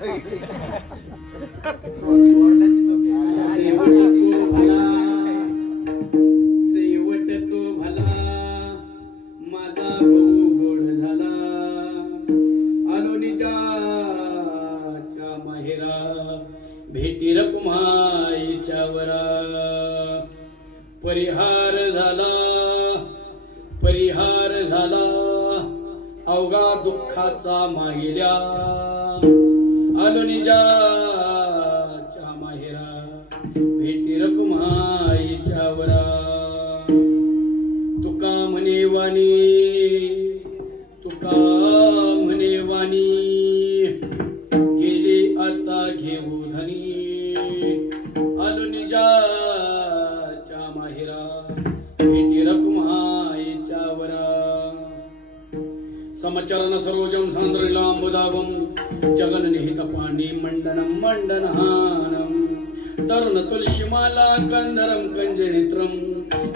शेवट तो भला माझा भाऊ गोड झाला आलो निजाच्या माहेरा भेटी रकुमाईच्या वरा परिहार झाला अवघा दुःखाचा मागेल्या आलो निजाच्या माहेरा भेटी रकुमाईच्या वरा तुका म्हणे वाणी गेले आता घेऊ धनी आलो निजाच्या माहेरा भेटी रकुमाईच्या वरा समचरण सरोजम सांद्रिलांबुदाभं जगन्निहित पाणी मंडनम मंडनहानम तरुण तुलसीमाला कंदरम कंजनित्रम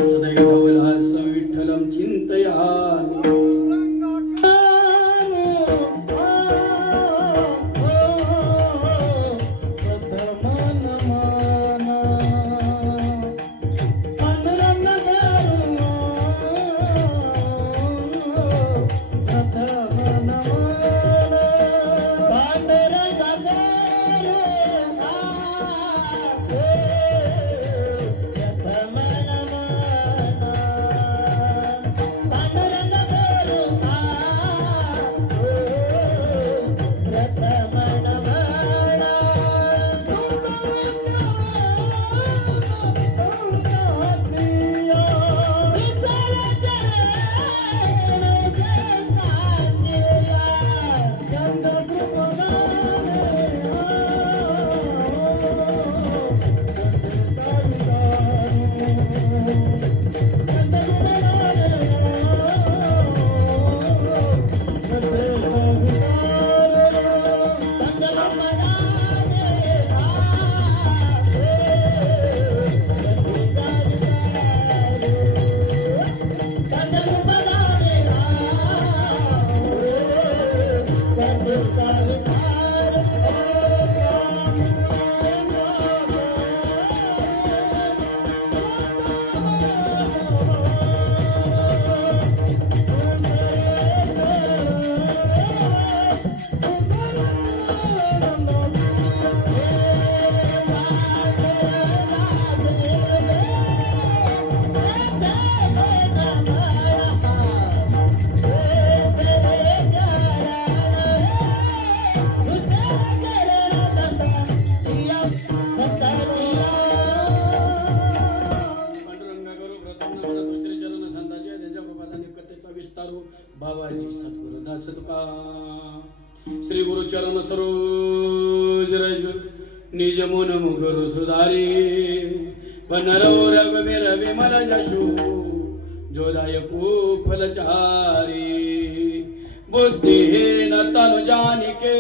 सदैव धवलास विठ्ठलम चिंतयामि बाबाजी सद्गुरुदास तुका श्री गुरु चरण सरोज रज निज मन मुगुरु सुधारी वनरो रघुवीर विमल जशु जोदायको फलचारी बुद्धिहीन तनु जानिके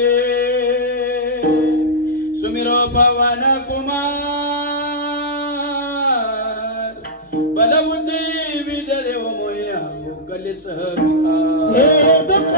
सुमिरो पवन कुमार बल बुद्धि विद्या देव मोया कल सहविकार हे दुख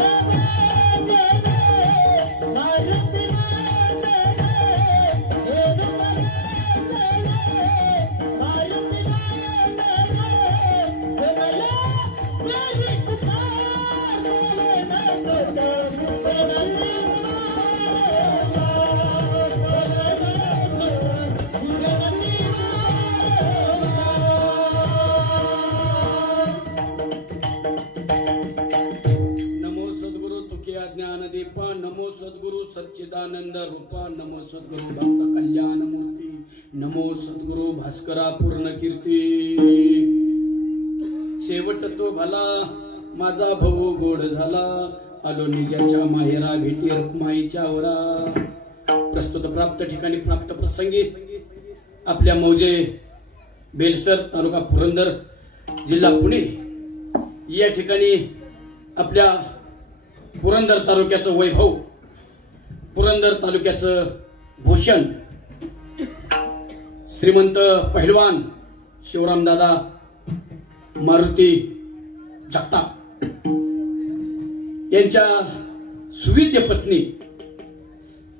ज्ञानदीपा नमो सद्गुरु सच्चिदानंद रूपा नमो सद्गुरु भक्त कल्याण मूर्ती नमो सद्गुरु भास्करा पूर्ण कीर्ती शेवट तो भला माझा भाऊ गोड झाला आलो निजाच्या माहेरा भेटी रखुमाईच्या वरा प्रस्तुत प्राप्त ठिकाणी प्राप्त प्रसंगी आपल्या मौजे बेलसर तालुका पुरंदर जिल्हा पुणे या ठिकाणी आपल्या पुरंदर तालुक्याचं वैभव पुरंदर तालुक्याचं भूषण श्रीमंत पहिलवान शिवरामदादा मारुती जगताप यांच्या सुविद्य पत्नी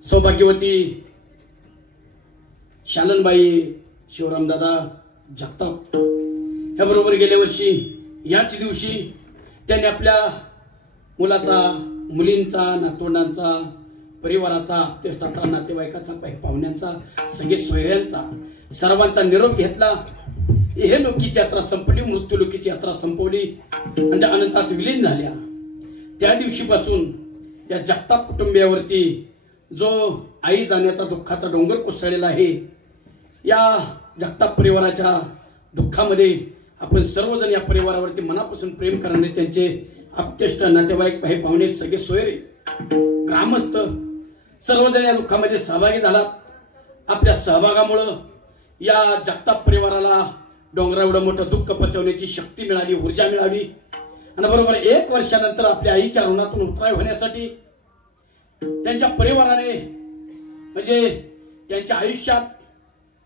सौभाग्यवती शालनबाई शिवरामदादा जगताप ह्या बरोबर गेल्या वर्षी याच दिवशी त्यांनी आपल्या मुलाचा, मुलींचा, नातवंडांचा, परिवाराचा, आप्तेष्टाचा, नातेवाईकाचा, पाहुण्यांचा, सगळे सोयऱ्यांचा, सर्वांचा निरोप घेतला. हे लोकीची यात्रा संपली, मृत्यू लोकीची यात्रा संपवली आणि अनंतात विलीन झाल्या. त्या दिवशीपासून या जगताप कुटुंबियावरती जो आई जाण्याचा दुःखाचा डोंगर कोसळलेला आहे, या जगताप परिवाराच्या दुःखामध्ये आपण सर्वजण या परिवारावरती मनापासून प्रेम करणारे, त्यांचे आप्तेष्ट, नातेवाईक, भाई पाहुणे, सगळे सोयरे, ग्रामस्थ सर्वजण या दुःखामध्ये सहभागी झालात. आपल्या सहभागामुळं या जगताप परिवाराला डोंगरा एवढं मोठं दुःख पचवण्याची शक्ती मिळाली, ऊर्जा मिळाली आणि बरोबर 1 वर्षानंतर आपल्या आईच्या ऋणातून उतराय होण्यासाठी त्यांच्या परिवाराने, म्हणजे त्यांच्या आयुष्यात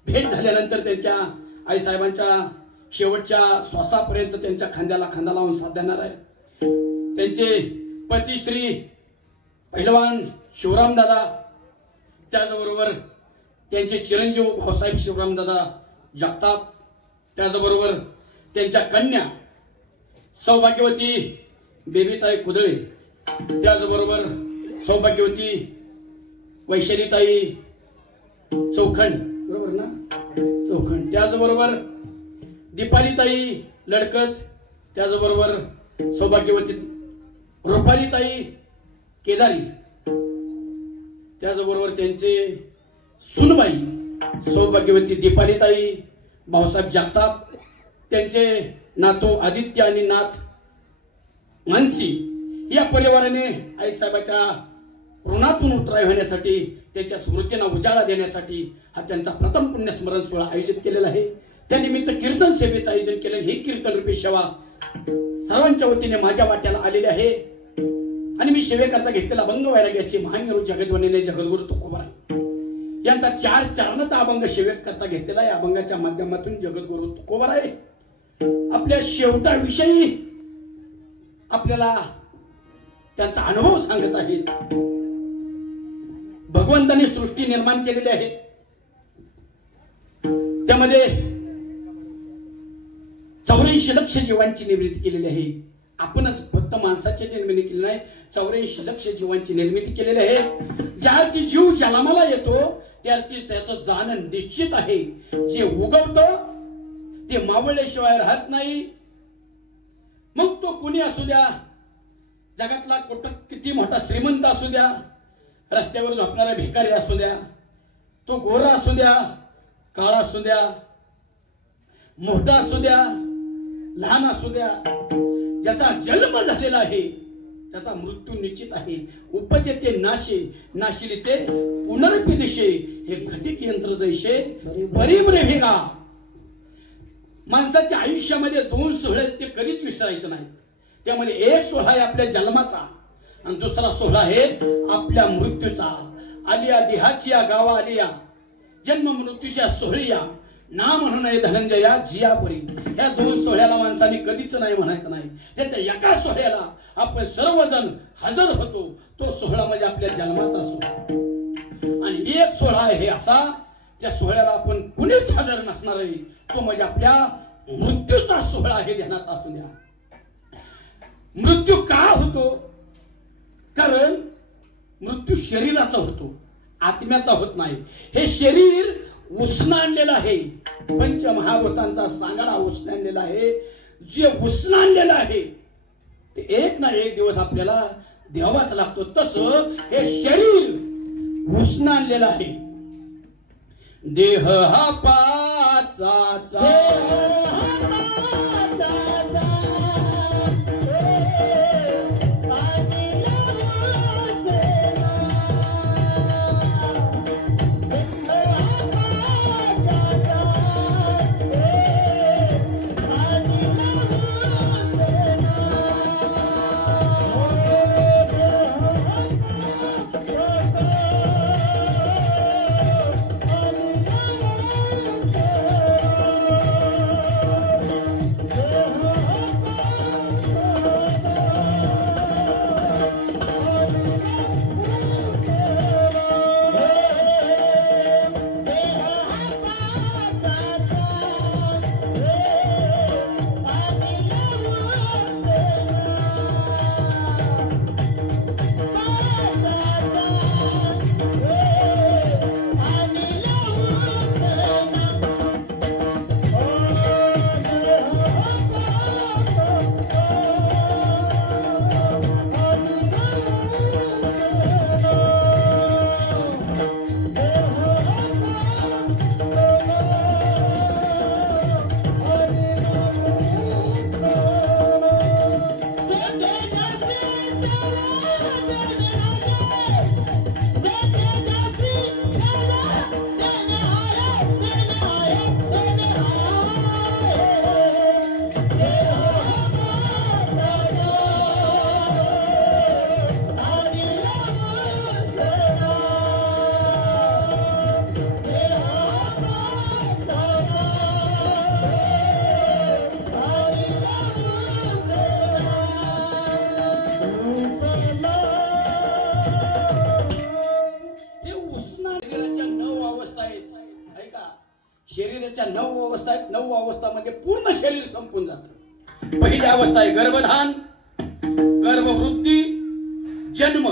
भेट झाल्यानंतर त्यांच्या आईसाहेबांच्या शेवटच्या श्वासापर्यंत त्यांच्या खांद्याला खांदा लावून साथ देणार आहे. त्यांचे पती श्री पहिलवान शिवरामदादा, त्याचबरोबर त्यांचे चिरंजीव भाऊसाहेब शिवरामदादा जगताप, त्याचबरोबर त्यांच्या कन्या सौभाग्यवती बेबीताई कुदळे, त्याचबरोबर सौभाग्यवती वैशालीताई चौखंड, बरोबर ना, चौखंड, त्याचबरोबर दीपालीताई लडकत, त्याचबरोबर सौभाग्यवती रुपालीताई केदारी, त्याचबरोबर त्यांचे सुनबाई सौभाग्यवती दीपालीताई भाऊसाहेब जगताप, त्यांचे नातू आदित्य आणि नाथ मानसी, या परिवाराने आईसाहेबाच्या ऋणातून उतराई होण्यासाठी, त्यांच्या स्मृतींना उजाळा देण्यासाठी हा त्यांचा प्रथम पुण्यस्मरण सोहळा आयोजित केलेला आहे. त्यानिमित्त कीर्तन सेवेचं आयोजन केलं. ही कीर्तन रूपी सेवा सर्वांच्या वतीने माझ्या वाट्याला आलेली आहे आणि मी सेवेकरता घेतलेला अभंग वैराग्याचे महामेरू जगद्वनेले जगद्गुरु तुकोबाराय यांचा 4 चरणाचा अभंग सेवेकरता घेतलेला आहे. अभंगाच्या माध्यमातून जगद्गुरु तुकोबाराय आपल्या शेवटाविषयी आपल्याला त्यांचा अनुभव सांगत आहेत. भगवंताने सृष्टी निर्माण केलेली आहे, त्यामध्ये 84 लक्ष जीवांची निर्मिती केलेली आहे. आपणच फक्त माणसाची निर्मिती केली नाही, 84 लक्ष जीवांची निर्मिती केलेली आहे. ज्यावरती जीव जन्माला येतो त्यावरती त्याचं जाणं निश्चित आहे. जे उगवतं ते मावळल्याशिवाय राहत नाही. मग तो कुणी असू द्या, जगातला किती मोठा श्रीमंत असू द्या, रस्त्यावर झोपणारा भिकारी असू द्या, तो गोरा असू द्या, काळा असू द्या, मोठा असू द्या, लहान असू द्या, ज्याचा जन्म झालेला आहे त्याचा मृत्यू निश्चित आहे. उपजेते नाशे नाशिले ते पुनर्पिदिशे, हे घटिक यंत्र जैसे परिमरे भेगा. माणसाच्या आयुष्यामध्ये 2 सोहळे ते कधीच विसरायचं नाही. त्यामध्ये एक सोहळा आहे आपल्या जन्माचा आणि दुसरा सोहळा आहे आपल्या मृत्यूचा. आलिया देहाची या गावा आलिया, जन्म मृत्यूच्या सोहळिया, ना म्हणू नये धनंजया जियापुरी. या 2 सोहळ्याला माणसाने कधीच नाही म्हणायचं नाही. त्याच्या एका सोहळ्याला आपण सर्वजण हजर होतो. तो सोहळा म्हणजे आपल्या जन्माचा सोहळा. आणि एक सोहळा आहे असा, त्या सोहळ्याला आपण कुणीच हजर नसणार आहे, तो म्हणजे आपल्या मृत्यूचा सोहळा आहे. ध्यानात असू द्या. मृत्यू का होतो? कारण मृत्यू शरीराचा होतो, आत्म्याचा होत नाही. हे शरीर उष्ण आणलेलं आहे, पंचमहाभूतांचा सांगाडा उष्ण आणलेला आहे. जे उष्ण आणलेलं आहे ते एक ना एक दिवस आपल्याला द्यावाच लागतो. तसं हे शरीर उष्ण आणलेलं आहे. देह हा पाचाचा, शरीराच्या 9 अवस्था आहेत. 9 अवस्थामध्ये पूर्ण शरीर संपून जातं. पहिली अवस्था आहे गर्भधान, गर्भवृद्धी, जन्म,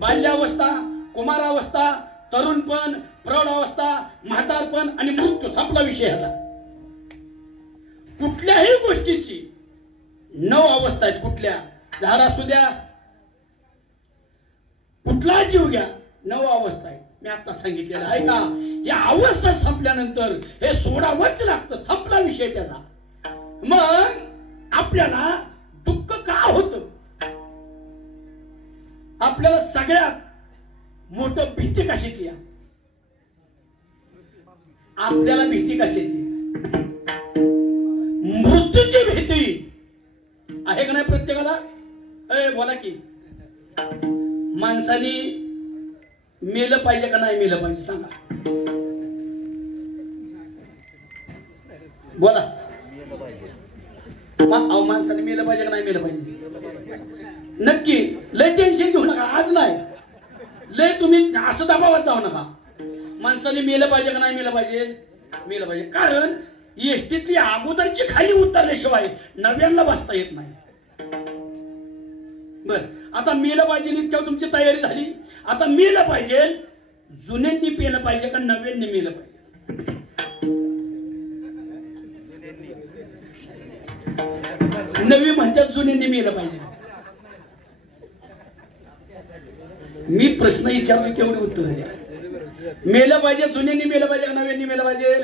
बाल्यावस्था, कुमारावस्था, तरुणपण, प्रौढावस्था, म्हातारपण आणि मृत्यू. संपला विषय ह्याचा. कुठल्याही गोष्टीची 9 अवस्था आहेत. कुठल्या झाड असू द्या, कुठला जीव घ्या, 9 अवस्था आहेत. मी आता सांगितलेलं आहे का? या अवस्था संपल्यानंतर हे सोडावंच लागतं. संपला विषय त्याचा. मग आपल्याला दुःख का होतं? आपल्याला सगळ्यात मोठं भीती कशाची आहे? आपल्याला भीती कशाची? मृत्यूची भीती आहे का नाही प्रत्येकाला? बोला की. माणसाने मेलं पाहिजे का नाही मेलं पाहिजे सांगा. बोला. माणसाने मेलं पाहिजे का नाही मेलं पाहिजे? नक्की. लय टेन्शन घेऊ नका. आज नाही लय तुम्ही असं दबावात जाऊ नका. माणसाने मेलं पाहिजे का नाही मेलं पाहिजे? मेलं पाहिजे. कारण एसटीतली अगोदरची खाली उतरल्याशिवाय नव्यांना बसता येत नाही. बर, आता मेलं पाहिजे इतक्या तुमची तयारी झाली. आता मेलं पाहिजे, जुन्यांनी पेलं पाहिजे का नव्यांनी मेलं पाहिजे? नवी म्हणतात जुन्यांनी मेलं पाहिजे. मी प्रश्न विचारला तेवढे उत्तर द्या. मेलं पाहिजे, जुन्यांनी मेलं पाहिजे का नव्यांनी मेलं पाहिजे?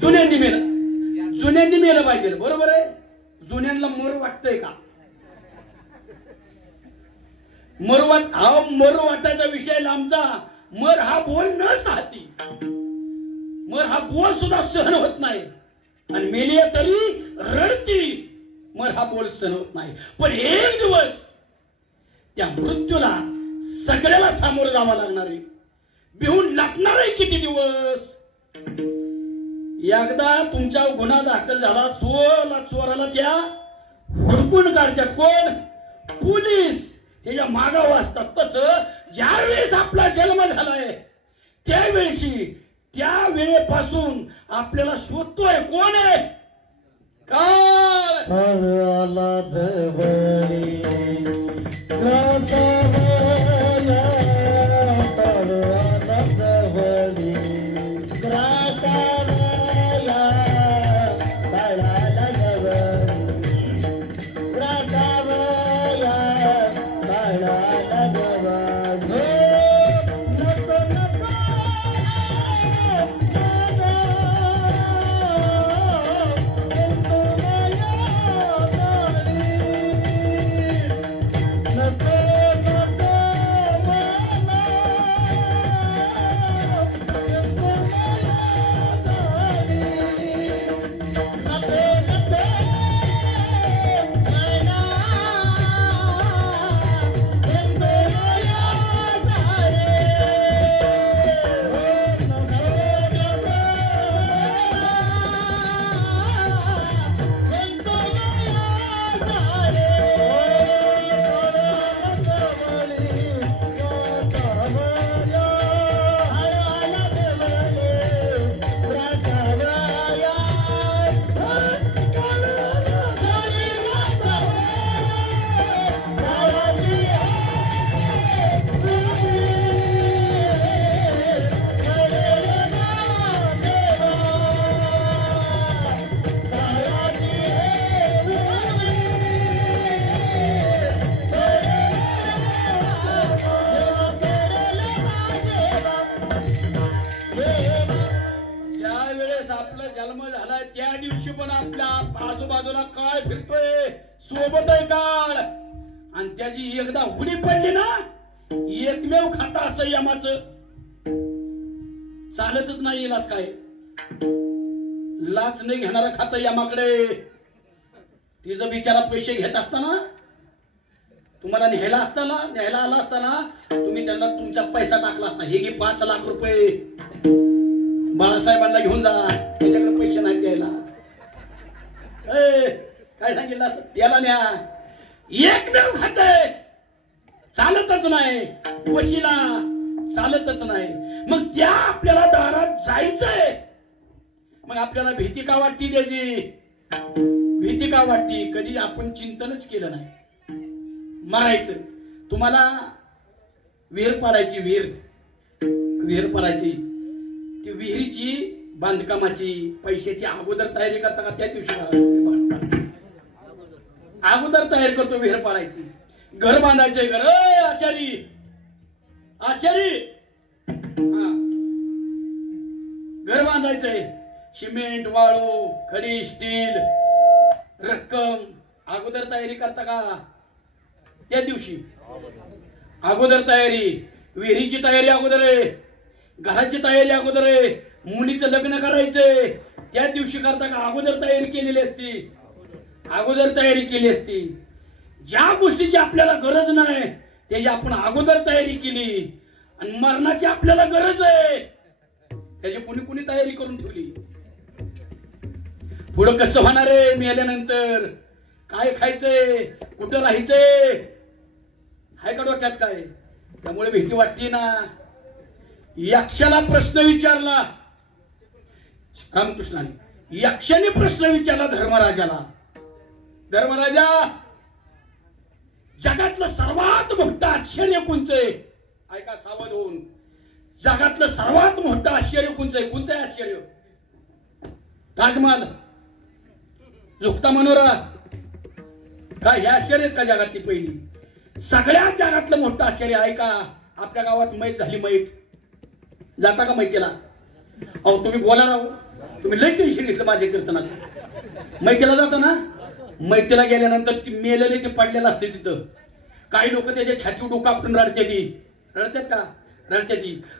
जुन्यांनी मेलं. जुन्यांनी मेलं पाहिजे. बरोबर आहे. जुन्यांना मर वाटतंय का? मर वाटायचा विषय लांबचा. मर हा बोल न साहती. मर हा बोल सुद्धा सहन होत नाही. आणि मेली तरी रडती. मर हा बोल सहन होत नाही. पण एक दिवस त्या मृत्यूला सगळ्याला सामोरं जावं लागणार आहे. भिवून लागणार आहे. किती दिवस? एकदा तुमच्या गुन्हा दाखल झाला, चोराला त्या हुडकून काढतात. कोण? पोलीस. त्याच्या मागावर असतात. तसं ज्या वेळेस आपला जन्म झालाय त्यावेळेशी, त्या वेळेपासून आपल्याला शोधतोय. कोण आहे? काळ आला जवळी. आजूबाजूला काळ फिरतोय. सोबत आहे काळ. आणि त्याची एकदा उडी पडली ना, एकमेव खाता असं यमाचं चालतच नाही. लाच काय लाच नाही घेणारा खातं यमाकडे. तिचं बिचारा पैसे घेत असताना, तुम्हाला न्यायला आला असताना तुम्ही त्यांना तुमचा पैसा टाकला असता. हे घे 5 लाख रुपये, बाळासाहेबांना घेऊन जा, त्याच्याकडे पैसे नाही द्यायला. काय सांगितलं असं? त्याला न्या. एकमेव खातंय, चालतच नाही. वशिला चालतच नाही. मग त्या आपल्याला दारात जायचंय मग आपल्याला भीती का वाटती त्याची? भीती का वाटती? कधी आपण चिंतनच केलं नाही. मरायचं. तुम्हाला विहीर पाडायची, विहीर पाडायची, ती विहिरीची बांधकामाची पैशाची अगोदर तयारी करता का त्या दिवशी? अगोदर तयारी करतो विहीर पाडायची. घर बांधायचंय, घर आचारी आचारी घर बांधायचंय. सिमेंट, वाळू, खडी, स्टील, रक्कम अगोदर तयारी करता का त्या दिवशी? अगोदर तयारी. विहिरीची तयारी अगोदर आहे, घराची तयारी अगोदर आहे. मुलीचं लग्न करायचंय त्या दिवशी करता का अगोदर तयारी केलेली असती? अगोदर तयारी केली असती. ज्या गोष्टीची आपल्याला गरज नाही त्याची आपण अगोदर तयारी केली, आणि मरणाची आपल्याला गरज आहे त्याची कुणी कुणी तयारी करून ठेवली. पुढं कसं होणार आहे? मेल्यानंतर काय खायचंय, कुठं राहायचंय, हाय का डोक्यात काय? त्यामुळे भीती वाटते ना. यक्षाला प्रश्न विचारला रामकृष्णाने, यक्षाने प्रश्न विचारला धर्मराजाला. धर्मराजा, जगातलं सर्वात मोठं आश्चर्य कोणचंय? ऐका सावध होऊन. जगातलं सर्वात मोठं आश्चर्य कोणचंय? कोणचंय आश्चर्य? ताजमहाल, झुकता मनोरा, काय हे आश्चर्य का जगातली पहिली? सगळ्यात जगातलं मोठं आश्चर्य आहे का? आपल्या गावात मैत झाली. मैत जाता का मैतीला? अहो तुम्ही बोला राहू, तुम्ही लई टेन्शन घेतलं माझ्या कीर्तनाचं. मैतीला जाता ना? मैतीला गेल्यानंतर ती मेलेले ते पडलेलं असते तिथं. काही लोक त्याच्या छाती डोकं आपटून रडतात का? रडतात.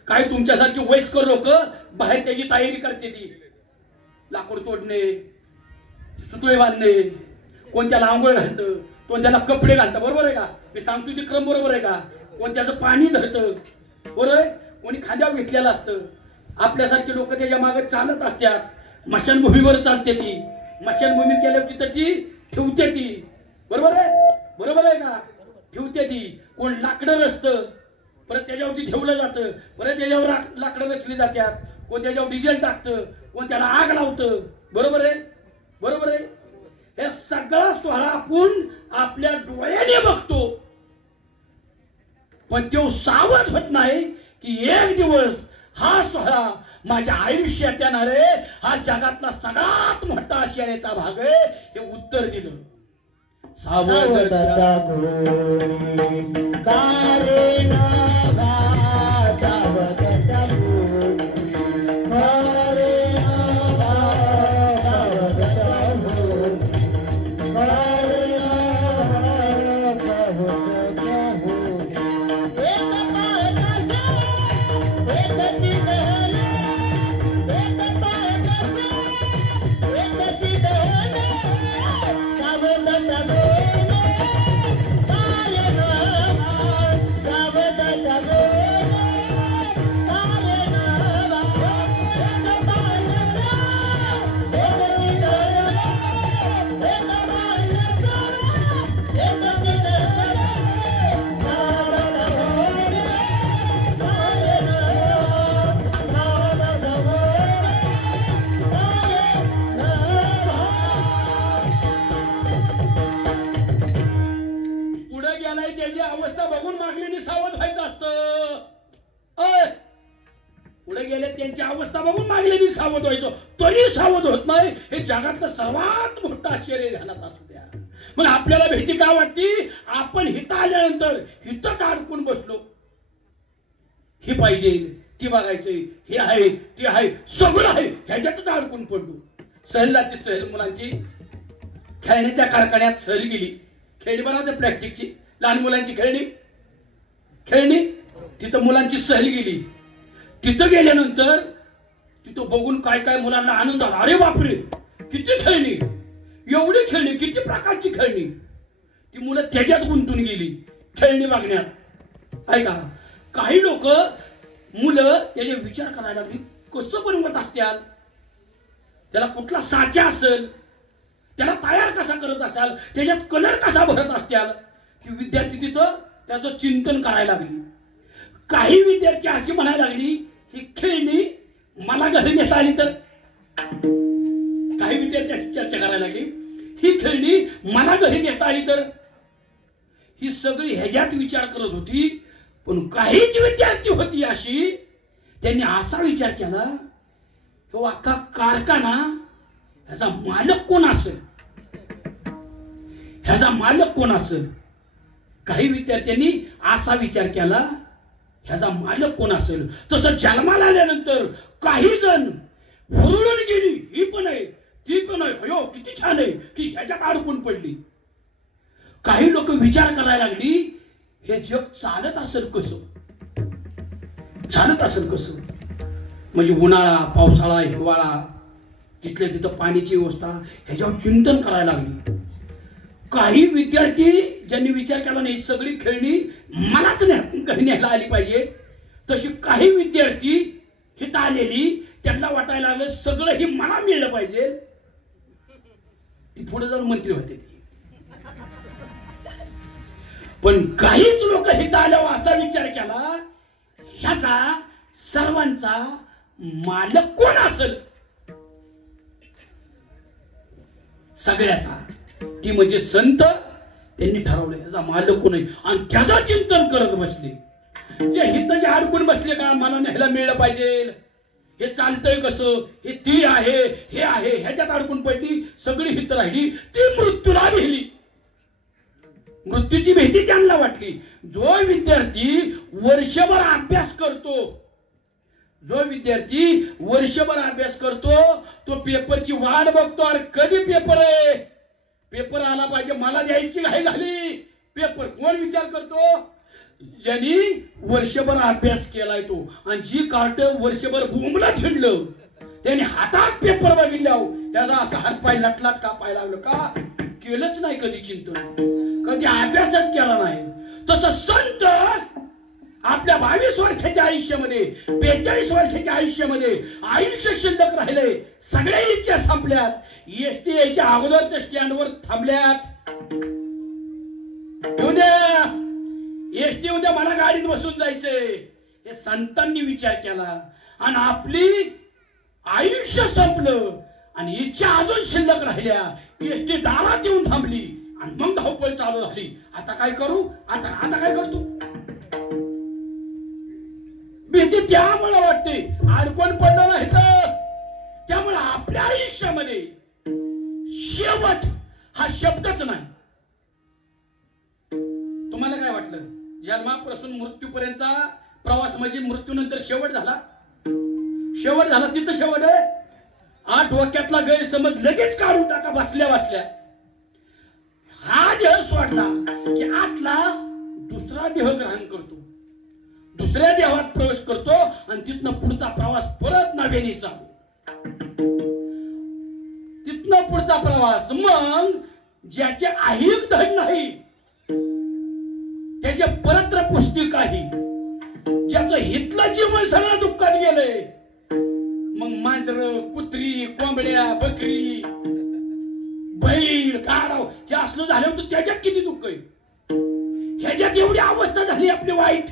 काही तुमच्यासारखी वयस्कर लोक बाहेर त्याची तयारी करते. ती लाकूड तोडणे, सुतळे बांधणे, कोण त्याला आंघोळ घालतं, कोण त्याला कपडे घालतं. बरोबर आहे का? मी सांगतो ते क्रम बरोबर आहे का? कोण त्याचं पाणी धरतं, बरोबर आहे? कोणी खांद्यावर घेतलेलं असतं. आपल्यासारखे लोक त्याच्या मागे चालत असतात. मशानभूमीवर चालते ती. मशानभूमीत गेल्यावर तिथं ती ठेवते ती. बरोबर आहे? बरोबर आहे का? ठेवते ती. कोण लाकडं रचतं, परत त्याच्यावरती ठेवलं जातं, परत त्याच्यावर लाकडं रचली जातात. कोण त्याच्यावर डिझेल टाकतं, कोण त्याला आग लावतं. बरोबर आहे? बरोबर आहे? हे सगळा सोहळा आपण आपल्या डोळ्याने बघतो, पण तो सावध होत नाही की एक दिवस हा सोहळा माझ्या आयुष्यात येणार आहे. हा जगातला सगळ्यात मोठा आश्चर्याचा भाग आहे. हे उत्तर दिलं. सावध त्यांची अवस्था बघून मागल्याने सावध व्हायचो, तरी सावध होत नाही. हे जगातलं सर्वात मोठं आश्चर्य ध्यानात असू द्या. मग आपल्याला भीती का वाटती? आपण हिथं आल्यानंतर हिथंच अडकून बसलो. हे पाहिजे, ती बघायचंय, हे आहे, ते आहे, सगळं आहे, ह्याच्यातच अडकून पडलो. सहल जाती, सहल मुलांची खेळण्याच्या कारखान्यात सहल गेली. खेळणी बनवते प्लॅस्टिकची, लहान मुलांची खेळणी. तिथं मुलांची सहल गेली. तिथं गेल्यानंतर तिथं बघून काय काय मुलांना आनंद झाला. अरे बापरे, किती खेळणी, एवढी खेळणी, किती प्रकारची खेळणी. ती मुलं त्याच्यात गुंतून गेली खेळणी बघण्यात. ऐका, काही लोक मुलं त्याचे विचार करायला लागली, कसं बनवत असत्याल, त्याला कुठला साचा असेल, त्याला तयार कसा करत असाल, त्याच्यात कलर कसा भरत असत्याल. की विद्यार्थी तिथं त्याचं चिंतन करायला लागली. काही विद्यार्थी अशी म्हणायला लागली, ही खेळणी मला घरी नेता आली तर काही विद्यार्थी अशी चर्चा करायला लागली, ही खेळणी मला घरी नेता आली तर. ही सगळी ह्याच्यात विचार करत होती. पण काहीच विद्यार्थी होती अशी, त्यांनी असा विचार केला, तो अख्खा कारखाना ह्याचा मालक कोण असेल, ह्याचा मालक कोण असेल. काही विद्यार्थ्यांनी असा विचार केला, ह्याचा मालक कोण असेल. तसं जन्माला आल्यानंतर काही जण हुरळून गेली, ही पण आहे ती पण आहे, अयो किती छान आहे, की ह्याच्यात अडकून पडली. काही लोक विचार करायला लागली, हे जग चालत असेल कसं, चालत असेल कसं. म्हणजे उन्हाळा, पावसाळा, हिवाळा, तिथल्या तिथं पाण्याची व्यवस्था, ह्याच्यावर चिंतन करायला लागली. काही विद्यार्थी ज्यांनी विचार केला नाही सगळी खेळणी मलाच घरी न्यायला आली पाहिजे, तशी काही विद्यार्थी हिथं आलेली त्यांना वाटायला लागलं सगळं ही मला मिळलं पाहिजे. ती पुढे जाऊन मंत्री होते. पण काहीच लोक हिथं आल्यावर असा विचार केला, ह्याचा सर्वांचा मालक कोण असेल, सगळ्याचा. ती म्हणजे संत. त्यांनी ठरवलं ह्याचा मालक कोण आहे आणि त्याचं चिंतन करत बसले. जे हिथं जे अडकून बसले का मला न्यायला मिळलं पाहिजे, हे चालतंय कसं, हे ती आहे हे आहे, ह्याच्यात अडकून पडली, सगळी हित राहिली. ती मृत्यूला भिली, मृत्यूची भीती त्यांना वाटली. जो विद्यार्थी वर्षभर अभ्यास करतो, जो विद्यार्थी वर्षभर अभ्यास करतो, तो पेपरची वाट बघतो. अरे कधी पेपर आहे, पेपर आला पाहिजे, मला द्यायची घाई झाली. पेपर कोण विचार करतो, ज्यांनी वर्षभर अभ्यास केलाय तो. आणि जी कार्ट वर्षभर बोंबला झेडलं, त्यांनी हातात पेपर बघितल्यावर त्याचा असा हातपाय लटलाट का पाय लागलं का, केलंच नाही कधी चिंतन, कधी अभ्यासच केला नाही. तसं संत आपल्या 22 वर्षाच्या आयुष्यामध्ये, 42 वर्षाच्या आयुष्यामध्ये आयुष्य शिल्लक राहिले, सगळ्या इच्छा संपल्यात. एसटी यायच्या अगोदर त्या स्टँडवर थांबल्यात. उद्या एसटी, उद्या मला गाडीत बसून जायचंय, हे संतांनी विचार केला. आणि आपली आयुष्य संपलं आणि इच्छा अजून शिल्लक राहिल्या. एसटी दारात येऊन थांबली आणि मग धावपळ चालू झाली. आता काय करू, आता काय करतो. भीती त्यामुळे वाटते, अडकून पडलं नाही तर. त्यामुळे आपल्या आयुष्यामध्ये शेवट हा शब्दच नाही. तुम्हाला काय वाटलं, जन्मापासून मृत्यूपर्यंतचा प्रवास म्हणजे मृत्यूनंतर शेवट झाला, शेवट झाला तिथं शेवट आहे. 8 वाक्यातला गैरसमज लगेच काढून टाका बसल्या बसल्या. हा देह सोडला की आतला दुसरा देह ग्रहण करतो, दुसऱ्या देहात प्रवेश करतो आणि तिथनं पुढचा प्रवास परत नव्याने चालू. तिथनं पुढचा प्रवास मग ज्याचे ऐहिक धन नाही, त्याचे परत्र पुष्टिक आहे, ज्याचं हितलं जीवन सगळं दुःखात गेलंय. मग मांजर, कुत्री, कोंबड्या, बकरी, बैल, गाढव हे असलं झालं तर त्याच्यात किती दुःख आहे. ह्याच्यात एवढी अवस्था झाली आपली वाईट.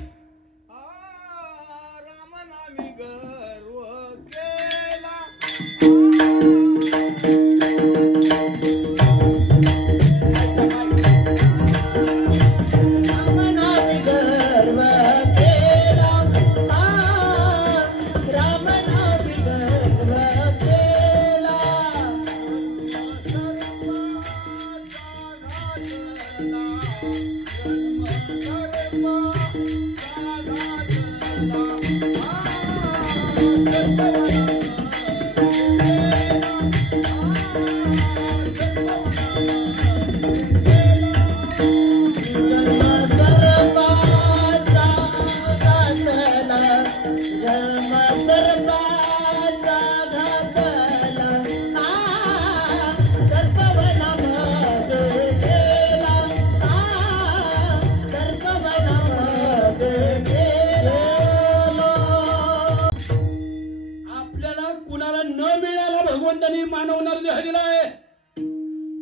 मानव नरदेह दिलाय.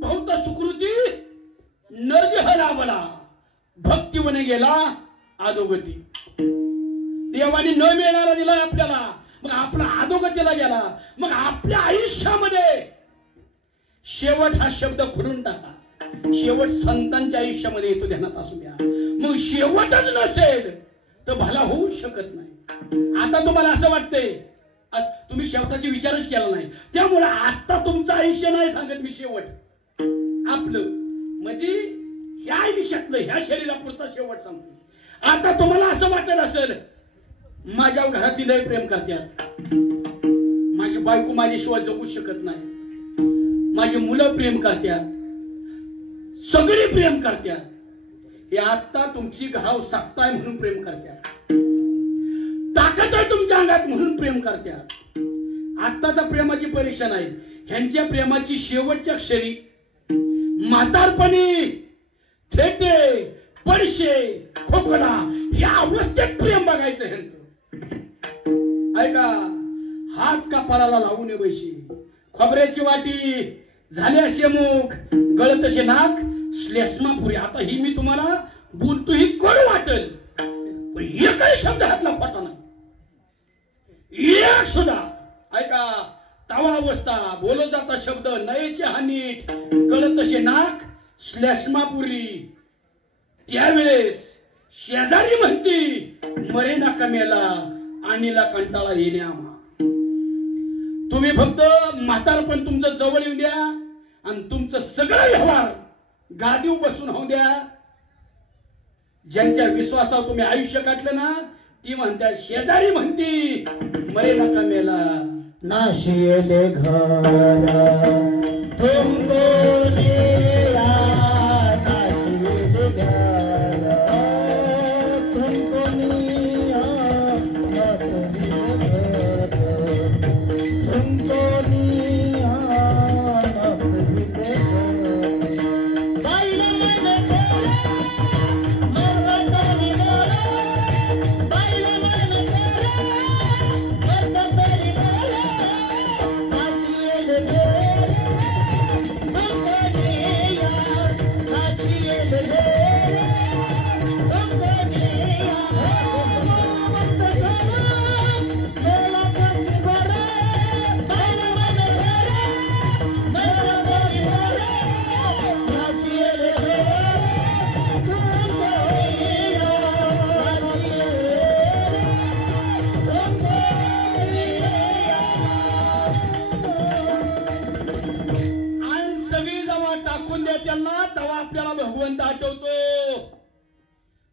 बहुत सुकृती नरदेह लाभला, भक्ती वने गेला अधोगती. देवाने न मिळणारा दिलाय आपल्याला, मग आपला अधोगतीला गेला. मग आपल्या आयुष्यामध्ये शेवट हा शब्द खोडून टाका. शेवट संतांच्या आयुष्यामध्ये येतो, ध्यानात असू द्या. मग शेवटच नसेल तर भला होऊ शकत नाही. आता तुम्हाला असं वाटतंय आज तुम्ही शेवटाचा विचारच केला नाही, त्यामुळे आता तुमचं आयुष्य नाही सांगत मी शेवट आपलं, म्हणजे ह्या आयुष्यातलं ह्या शरीरापुरता शेवट सांगतो. आता तुम्हाला असं वाटत असेल माझ्या घरातली लय प्रेम करतात, माझी बायको माझ्याशिवाय जगू शकत नाही, माझी मुलं प्रेम करतात, सगळे प्रेम करतात. हे आता तुमची घाव सापताय म्हणून प्रेम करतात, ताकद आहे तुमच्या अंगात म्हणून प्रेम करतात. आत्ताचा प्रेमाची परीक्षा नाही, ह्यांच्या प्रेमाची शेवटच्या क्षणी म्हातारपणी थेटे पडशे खोकला या अवस्थेत प्रेम बघायचं ह्यांचं. ऐका, हात कपाळाला लावू नये बैशी, खोबऱ्याची वाटी झाले असे मुख, गळत असे नाक, श्लेष्मा पुरी. आता ही मी तुम्हाला बोलतो ही करू वाटेल, पण एकही शब्द हातला खोटा नाही, एक सुद्धा. ऐका, तवा अवस्था बोलो जाता शब्द नयेचे हानीट, गळत असे नाक, श्लेष्मापुरी. त्यावेळेस शेजारी म्हणती मरे ना कमेला आणीला कंटाळा येणे आम्हा. तुम्ही फक्त म्हातारपण तुमचं जवळ येऊ द्या आणि तुमचं सगळं व्यवहार गादीवर बसून होऊ द्या. ज्यांच्या विश्वासावर तुम्ही आयुष्य काढलं ना ती म्हणत्या, शेजारी म्हणती मरे ना कमेला नाशिले घर तुमको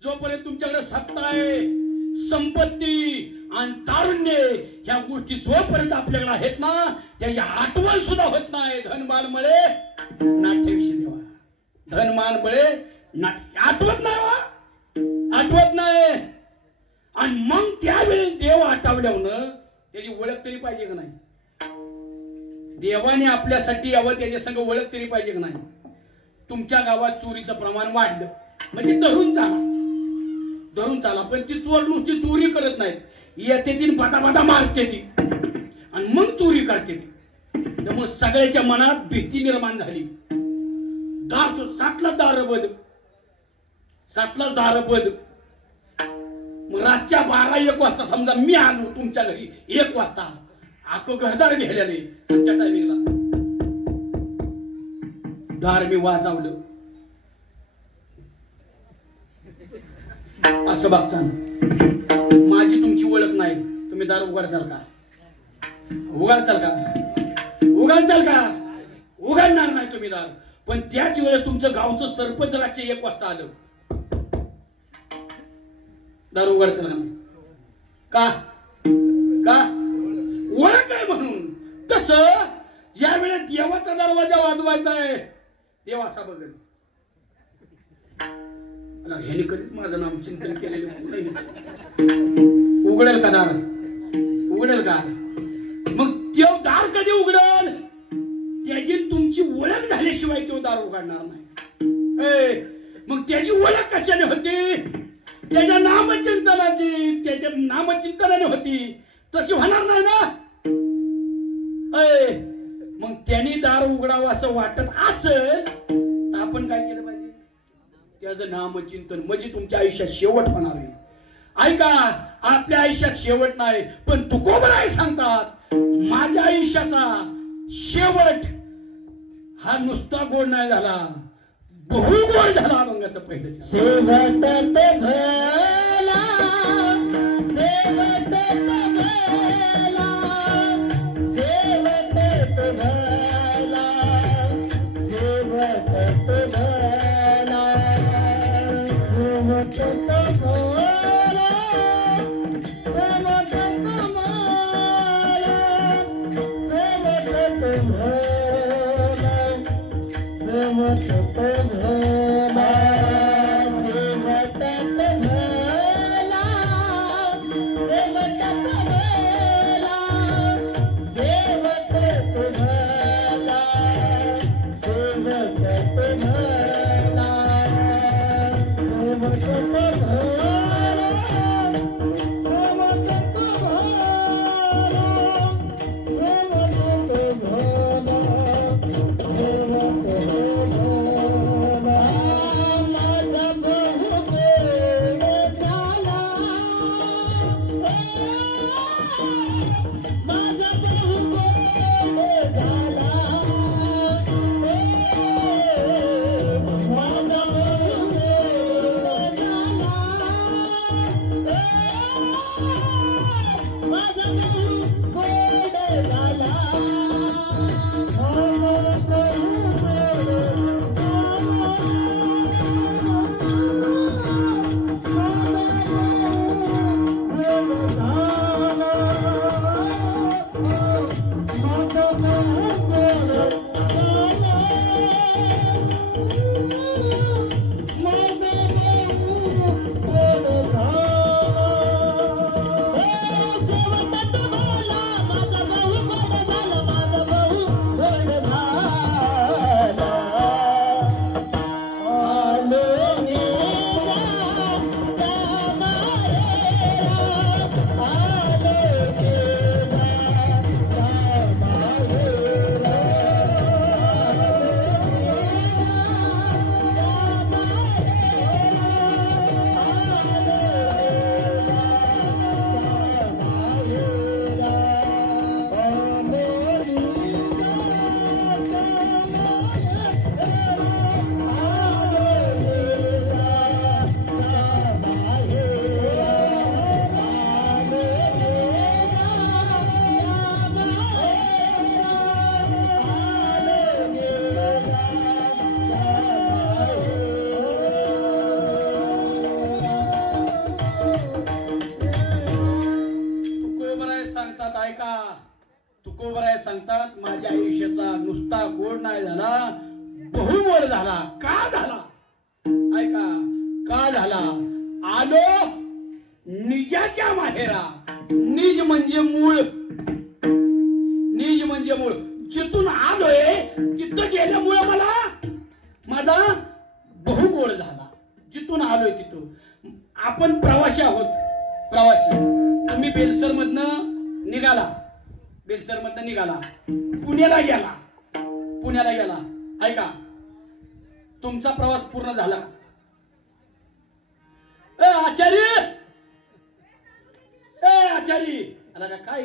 जोपर्यंत तुमच्याकडे सत्ता आहे, संपत्ती आणि तारुण्य ह्या गोष्टी जोपर्यंत आपल्याकडे आहेत ना त्याची आठवण सुद्धा होत नाही. धनमान बळे नाट्यविषयी देवा, धनमान बळे आठवत नाही वा, आठवत नाही. आणि मग त्यावेळी देव आठवल्यावर त्याची ओळख तरी पाहिजे का नाही? देवाने आपल्यासाठी यावं त्याच्या संग ओळख तरी पाहिजे का नाही? तुमच्या गावात चोरीचं प्रमाण वाढलं म्हणजे धरून चाला, पण ती चोर नुसती चोरी करत नाहीत, येते ती बाता बाता मारते ती आणि मग चोरी करते ती. त्यामुळे सगळ्याच्या मनात भीती निर्माण झाली. दार सातलाच दार बंद. मग रातच्या 12-1 वाजता समजा मी आलो तुमच्या घरी 1 वाजता, आखं घरदार घ्यायला नाही, आणि त्या टायमिंगला दार मी वाजवलं असं बघता माझी तुमची ओळख नाही, तुम्ही दार उघडचाल का? उघडणार नाही तुम्ही दार. पण त्याच वेळेस तुमचं गावचं सरपंच रातच्या 1 वाजता आलं, दार उघडचाल का? का ओळख आहे म्हणून. तसं ज्या वेळेस देवाचा दरवाजा वाजवायचा आहे देव असा बघेल, ह्याने कधीच माझं नाम चिंतन केलेलं उघडेल का दार? उघडेल का? मग तो दार कधी उघडेल? त्याची तुमची ओळख झाल्याशिवाय तो दार उघडणार नाही. मग त्याची ओळख कशाने होती? त्याच्या नामचिंतनाची, त्याच्या नामचिंतनाने होती, तशी होणार नाही ना. मग त्यांनी दार उघडावं असं वाटत असेल तर आपण काय केलं पाहिजे? त्याचं नामचिंतन, म्हणजे तुमच्या आयुष्यात शेवट होणार आहे. ऐका, आपल्या आयुष्यात शेवट नाही, पण तुकोबराय सांगतात माझ्या आयुष्याचा शेवट हा नुसता गोड नाही झाला, बहु गोड झाला अभंगाचा पहिलं. सेवत भला सेवत भला सेवत भला सेवत भला सेवत भला सेवत भला सेवत भला तुकोबराय सांगतात माझ्या आयुष्याचा नुसता गोड नाही झाला, बहु गोड झाला. का झाला? ऐका, का झाला? आलो निजाच्या माहेरा. निज म्हणजे मूळ, निज म्हणजे मूळ. जिथून आलोय तिथं गेल्यामुळे मला माझा बहु गोड झाला. जिथून आलोय तिथं. आपण प्रवासी आहोत, प्रवासी. तुम्ही बेलसर मधनं निघाला, बेलसर मधनं निघाला, पुण्याला गेला, पुण्याला गेला. ऐका, तुमचा प्रवास पूर्ण झाला. आचार्य, आचार्य, आला का? काय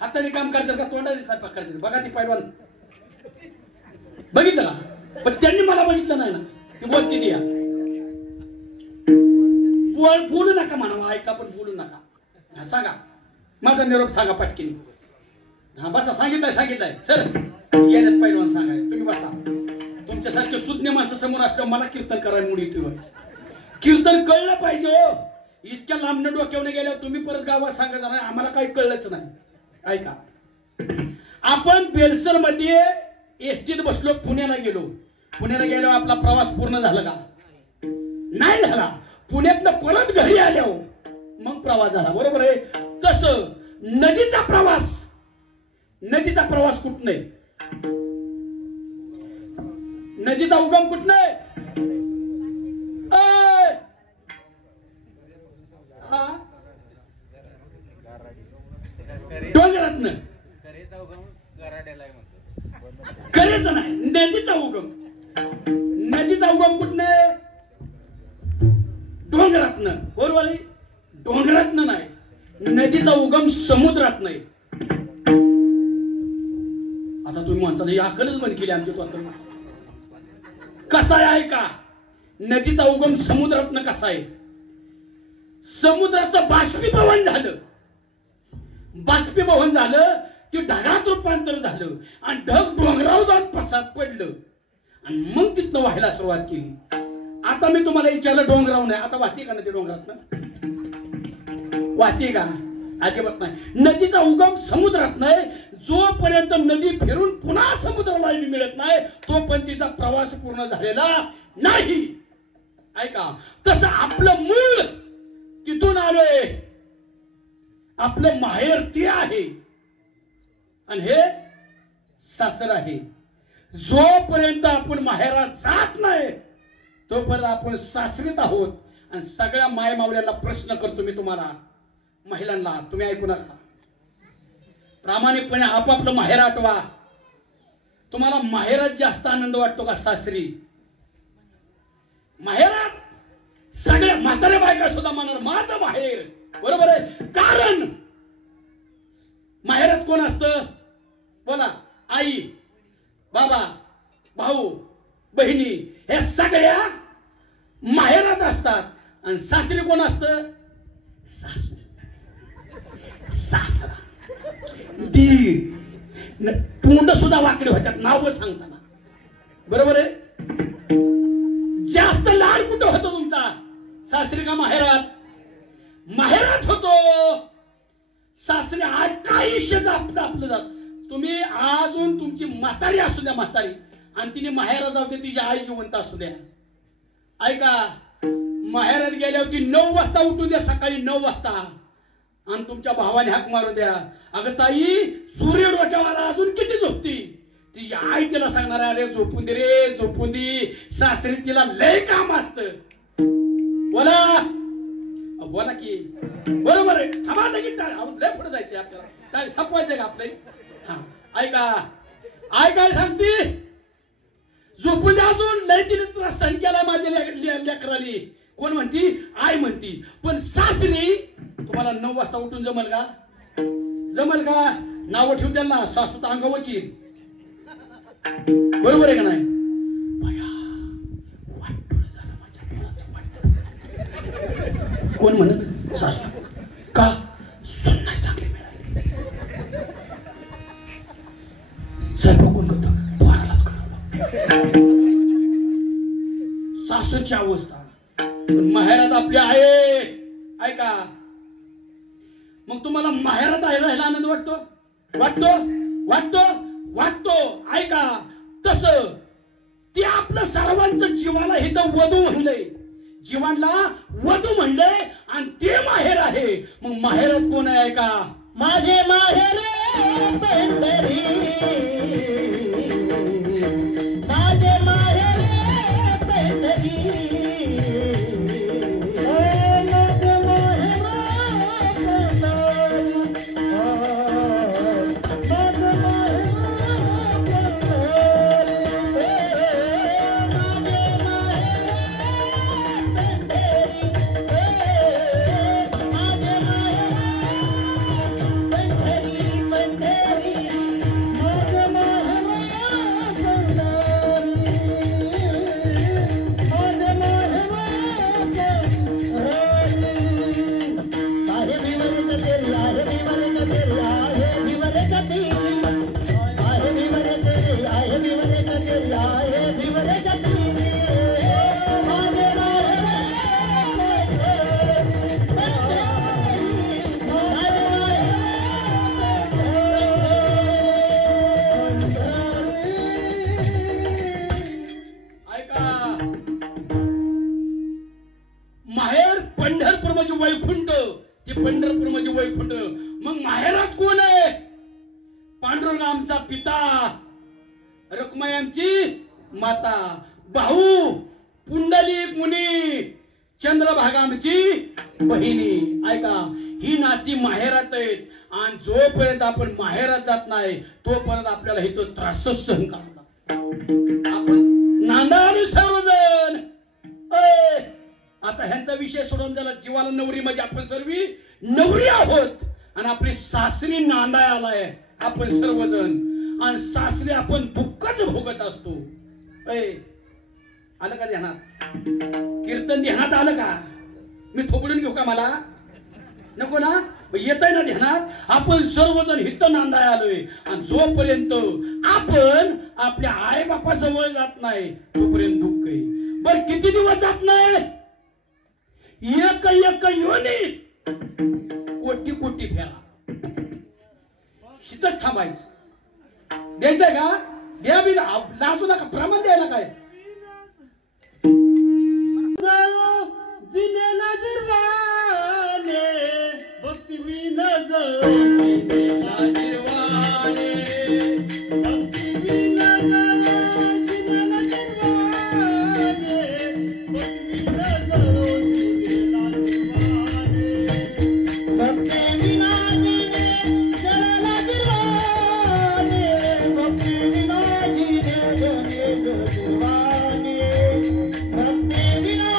हाताने काम करतात का तोंडाने स्वयंपाक करतात? बघा ती पैलवान, बघितलं का? पण त्यांनी मला बघितलं नाही ना. ती बोलते ती, बोलू नका म्हणावं, ऐका पण बोलू नका. सांगा माझा निरोप सांगा पटकीने. हा बसा, सांगितलंय सर गेल्यात पैलवान सांगाय. तुम्ही बसा. तुमच्यासारखे सुज्ञ माणसं समोर असल्यावर मला कीर्तन करायला मुडी येते. कीर्तन कळलं पाहिजे हो. इतक्या लांबनं डोक्यावर गेल्यावर तुम्ही परत गावात सांगायचं नाही, आम्हाला काही कळलंच नाही. ऐका, आपण बेलसर मध्ये एसटीत बसलो, पुण्याला गेलो. पुण्याला गेल्यावर आपला प्रवास पूर्ण झाला का? नाही झाला. पुण्यातनं परत घरी आल्यावर मग प्रवास झाला. बरोबर आहे. तसं नदीचा प्रवास कुठं नाही. नदीचा उगम कुठं नाही. डोंगरातनं. करेच नाही, नदीचा उगम. नदीचा उगम कुठं नाही. डोंगरातनं. बरोबर आहे. डोंगरातनं नाही, नदीचा उगम समुद्रात नाही. आता तुम्ही माणसाला ही अक्कलच बंद केली आमच्या स्वतः. कसा आहे का नदीचा उगम समुद्रातनं कसा आहे. समुद्राचं बाष्पीभवन झालं ते ढगात रूपांतर झालं आणि ढग डोंगरावर जाऊन पडलं आणि मग तिथनं व्हायला सुरुवात केली. आता मी तुम्हाला विचारलं डोंगरावर नाही, आता वाहते का नदी डोंगरात? वाहते का? अजिबात नाही. नदीचा उगम समुद्रात नाही. जोपर्यंत नदी फिरून पुन्हा समुद्राला मिळत नाही तोपर्यंत तिचा प्रवास पूर्ण झालेला नाही. ऐका, तसं आपलं मूळ तिथून आलोय, आपलं माहेर ते आहे आणि हे सासर आहे. जोपर्यंत आपण माहेरात जात नाही तोपर्यंत आपण सासरीत आहोत. आणि सगळ्या माय मावल्याला प्रश्न करतो मी तुम्हाला, महिलांना, तुम्ही ऐकू नका. प्रामाणिकपणे आपापलं माहेर आठवा. तुम्हाला माहेरात जास्त आनंद वाटतो का सासरी? माहेरात सगळ्या म्हाताऱ्या बायका सुद्धा म्हणणार माझं माहेर. बरोबर आहे. कारण माहेरात कोण असतं? बोला. आई, बाबा, भाऊ, बहिणी हे सगळ्या माहेरात असतात. आणि सासरी कोण असतं? सासू, सासरा, दीर. तोंड सुद्धा वाकडे होतात नाव सांगताना. बरोबर आहे. जास्त लाड कुठं होतो तुमचा? सासरी का माहेरात? माहेरात होतो. सासरी आज काही जपत आपलं जात. तुम्ही अजून तुमची म्हातारी असू द्या, म्हातारी, आणि तिने माहेरा जाऊ दे, तिची आई जिवंत असू द्या. ऐका, माहेरात गेल्यावर ती 9 वाजता उठून द्या, सकाळी 9 वाजता, आणि तुमच्या भावाने हाक मारून द्या, अगं ताई सूर्य डोक्यावर अजून किती झोपती? तिची आई तिला सांगणार, अरे झोपून दे रे, झोपून दे. सासरी तिला लय काम असतं. बोला बोला की. बरोबर आहे. थांबा लगेच, लय पुढे जायचंय आपल्याला. काय संपवायचंय का आपले? हा, ऐका, काय सांगते? झोपून द्या अजून, लय तिने त्रास सहन केला माझ्या लेकराली. कोण म्हणती? आई म्हणती. पण सासरी तुम्हाला 9 वाजता उठून जमल का? जमल का? नाव ठेवू त्यांना, सासू तर अंगवची. बरोबर आहे का नाही? कोण म्हणत? सासू का? सून नाही चांगली मिळाली. सर्व कोण करतो? पोरालाच करतो. सासूची अवस्था. माहेरात आपली आहे. ऐका, मग तुम्हाला माहेरात राहायला आनंद वाटतो? वाटतो. ऐका, तसं ते आपलं सर्वांचं जीवाला इथं वधू म्हणलंय. जीवांना वधू म्हणलंय आणि ते माहेर आहे. मग माहेरात कोण आहे? ऐका, माझे माहेर पंढरी, माझे माहेर पंढरी. पंढरपूर म्हणजे वैकुंठ. मग माहेरात कोण आहे? पांडुरंग आमचा पिता, रखुमाई आमची माता, भाऊ पुंडलिक मुनी, चंद्रभागा आमची बहिणी. ऐका, ही नाती माहेरात आहेत. आणि जोपर्यंत आपण माहेरात जात नाही तोपर्यंत आपल्याला इथं त्रासच सहन करावा. आपण नांदाळू सर्वजण. आता ह्यांचा विषय सोडून झाला. जीवाला नवरी म्हणजे आपण सर्व नवरी आहोत आणि आपली सासरी नांदाय आलाय आपण सर्वजण. आणि सासरे आपण दुःखच भोगत असतो. आलं का ध्यानात? कीर्तन ध्यानात आलं का? मी थोपडून घेऊ का? मला नको ना? येत आहे ना ध्यानात? आपण सर्वजण हित नांदाय आलोय आणि जोपर्यंत आपण आपल्या आई बापा जवळ जात नाही तोपर्यंत दुःख आहे. बर किती दिवस जात नाही? एक एक योनी कोटी कोटी फेरा. शितच थांबायचं. द्यायचंय का? द्या. बी लाजू नका. प्रमाण द्यायला काय? जिनेला जिरवाने भक्ती विना जिनेला जिरवाने भक्ती विना जिनेला जिरवाने भक्ती विना भक्ती विना जला जिरवाने भक्ती विना जिरवाने भक्ती विना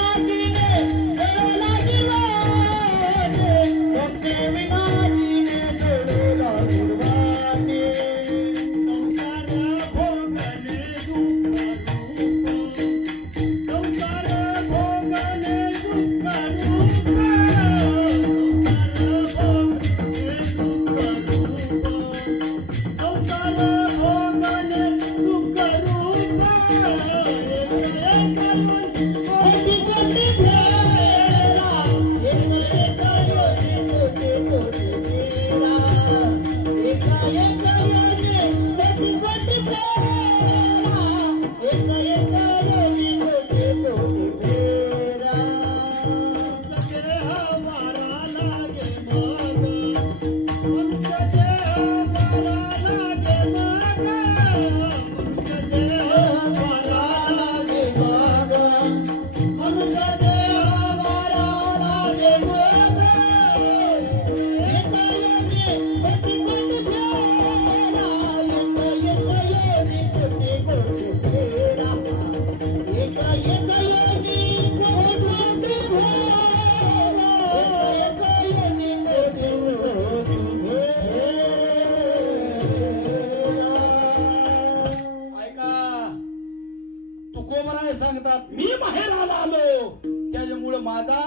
सांगतात मी माहेराला आलो त्याच्यामुळे माझा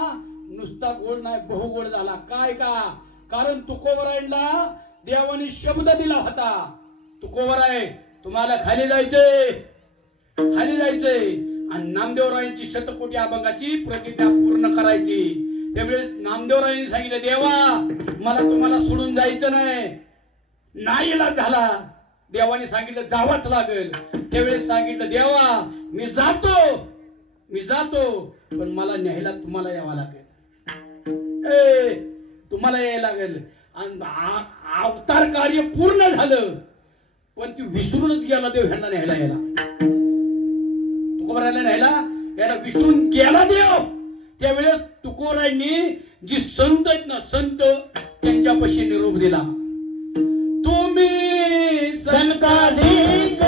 नुसता गोड नाही बहुगोड झाला. काय का? कारण तुकोबरायला देवाने शब्द दिला होता. तुकोबराय तुम्हाला खाली जायचंय, खाली जायचंय आणि नामदेवरायांची शतकोटी अभंगाची प्रतिज्ञा पूर्ण करायची. त्यावेळेस नामदेवरायांनी सांगितलं देवा मला तुम्हाला सोडून जायचं नाही. नाईला झाला. देवाने सांगितलं जावाच लागेल. त्यावेळेस सांगितलं देवा मी जातो पण मला न्यायला तुम्हाला यावं लागेल. तुम्हाला यायला लागेल. आणि अवतार कार्य पूर्ण झालं पण ती विसरूनच गेला देव ह्यांना न्यायला. तुकोबरायला न्यायला याला विसरून गेला देव. त्यावेळेस तुकोबरायांनी जी संत आहेत ना संत त्यांच्यापाशी निरोप दिला. तुम्ही संताधिक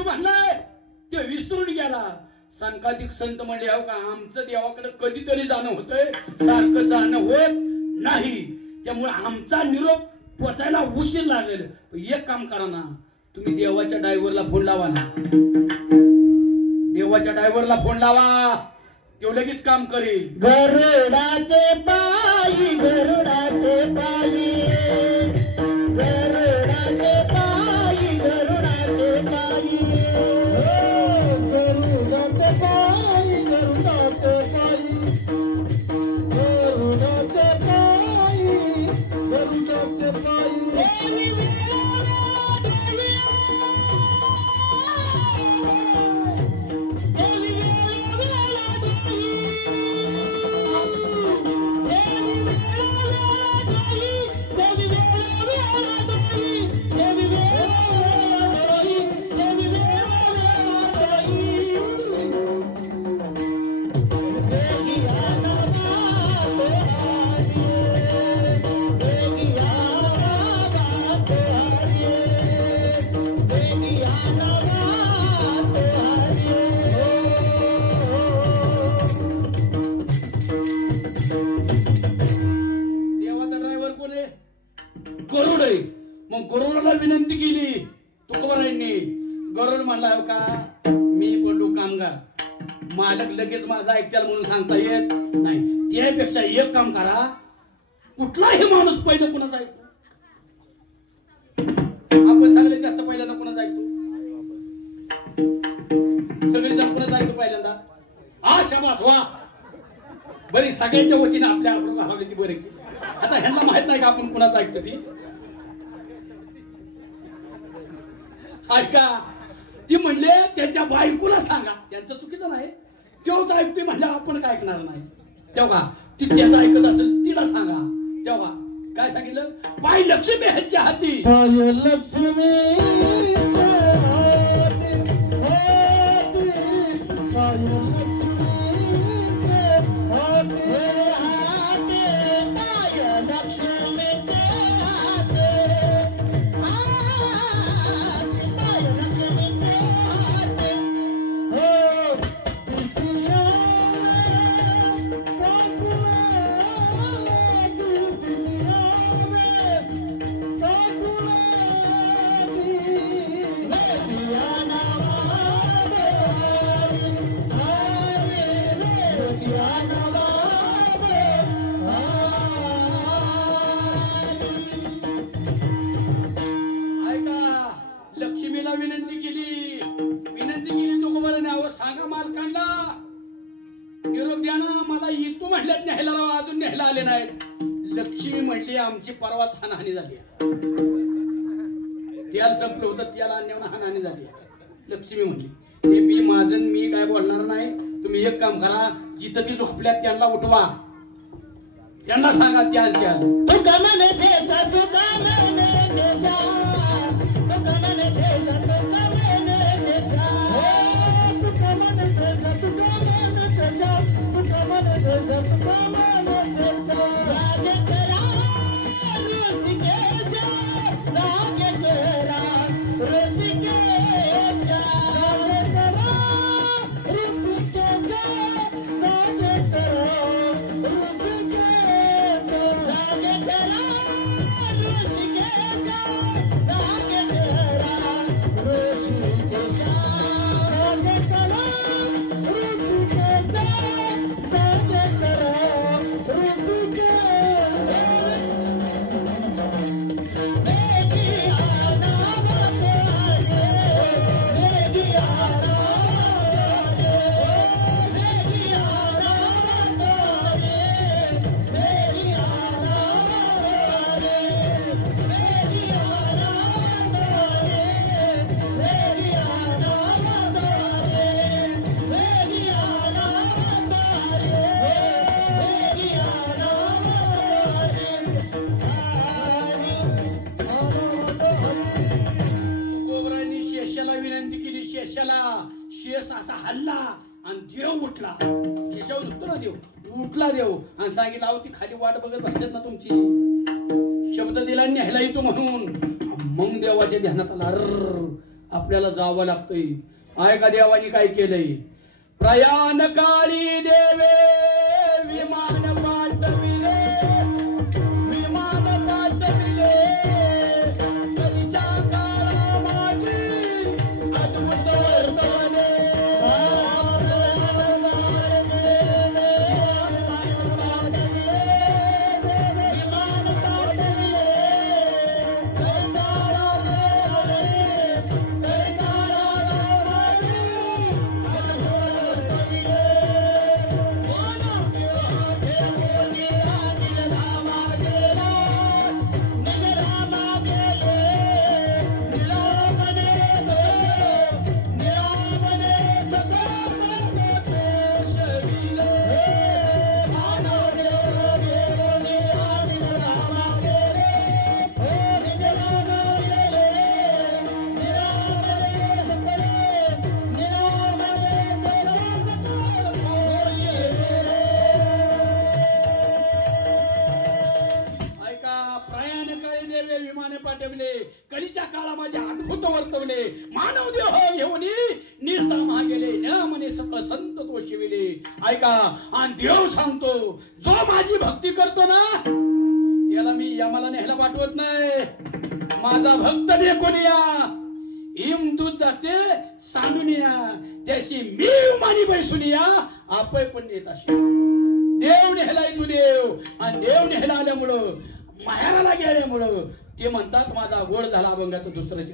येतो म्हणलाय ते विसरून गेला. संकाधिक संत म्हणले हो का आमचं देवाकडे कधीतरी जाणं होतंय, सारखं जाणं होत नाही. त्यामुळे आमचा निरोप पोचायला उशीर लागेल. एक काम करा ना, तुम्ही देवाच्या ड्रायव्हरला फोन लावा ना. देवाच्या ड्रायव्हरला फोन लावा, तो लगेच काम करेल. गरुडाचे पायी गरुडाचे पायी गरुडाचे पायी गरुडाचे पायी गरुडाचे पायी गरुडाचे पायी गरुडाचे पायी गरुडाचे पायी गरुड आहे. मग गरुडाला विनंती केली तुकोबारायांनी. गरुड म्हणला हो का मी पडलो कामगार, मालक लगेच माझा ऐकत्याल म्हणून सांगता येत नाही. त्यापेक्षा एक काम करा, कुठलाही माणूस पहिलं कुणाचा ऐकतो? आपण सगळ्यात जास्त पहिल्यांदा कुणाचा ऐकतो? सगळे जण कुणाचा ऐकतो पहिल्यांदा? हा शाबास वा, बरी सगळ्याच्या वतीने आपल्या आपण ती बरे केली. आता ह्यांना माहित नाही का आपण कुणाचं ऐकतो ती? ऐका, ती म्हणले त्यांच्या बायकोला सांगा. त्यांचं चुकीचं नाही, तेव्हाच ऐकतोय म्हणलं आपण काय ऐकणार नाही. तेव्हा ती त्याचं ऐकत असेल तिला सांगा. तेव्हा काय सांगितलं? बाई लक्ष्मी ह्यांच्या हाती, बाई लक्ष्मी लक्ष्मीला विनंती केली तुकोबाराने. अहो सांगा मालकांना निरोप द्या ना, मला येतो म्हणल्यात न्यायला राव, अजून न्यायला आले नाहीत. लक्ष्मी म्हणली आमची परवाच हानहानी झाली, त्याला संपलं होतं, त्याला आणण्यावर हानहानी झाली. लक्ष्मी म्हणली ते मी माझं मी काय बोलणार नाही. तुम्ही एक काम करा, जिथं ती झोपल्यात त्यांना उठवा, त्यांना सांगा त्या तुका म्हणे शेषा तुका म्हणे शेषा तुका म्हणे शेषा तुका म्हणे शेषा तुका म्हणे शेषा तुका म्हणे शेषा तुका म्हणे शेषा तुका म्हणे शेषा रागे करा ऋषिकेशा रागे करा ऋषिकेशा रागे करा ऋषिकेशा रागे करा शेष असा हल्ला आणि देव उठला. शेषावर उठतो ना देव, उठला देव आणि सांगितलं अहो ती खाली वाट बघत बसल्यात ना तुमची, शब्द दिला न्यायला येतो म्हणून. मग देवाच्या ध्यानात आला, आपल्याला जावं लागतंय. ऐका देवानी काय केलंय. प्रयाण काळी देवे विमान पाठविले, विमान पाठविले, कधीच्या काळा माझी अद्भुत वर्तवने. कलीच्या काळा माझे अद्भुत वर्तवले. मानव देह घेऊन निजधामा गेले, निळामने सकळ संत तो शिविले. ऐका, आणि देव सांगतो, जो माझी भक्ती करतो ना त्याला मी यमाला न्यायला पाठवत नाही. माझा भक्त देखून या, दूध जाते सांडून या, त्याशी मी मानी बैसून या, आपय पण येत असे. देव नेहलाय तू देव, आणि देव नेहला आल्यामुळं माहेराला गेल्यामुळं ते म्हणतात माझा गोड झाला अभंगाचं दुसरं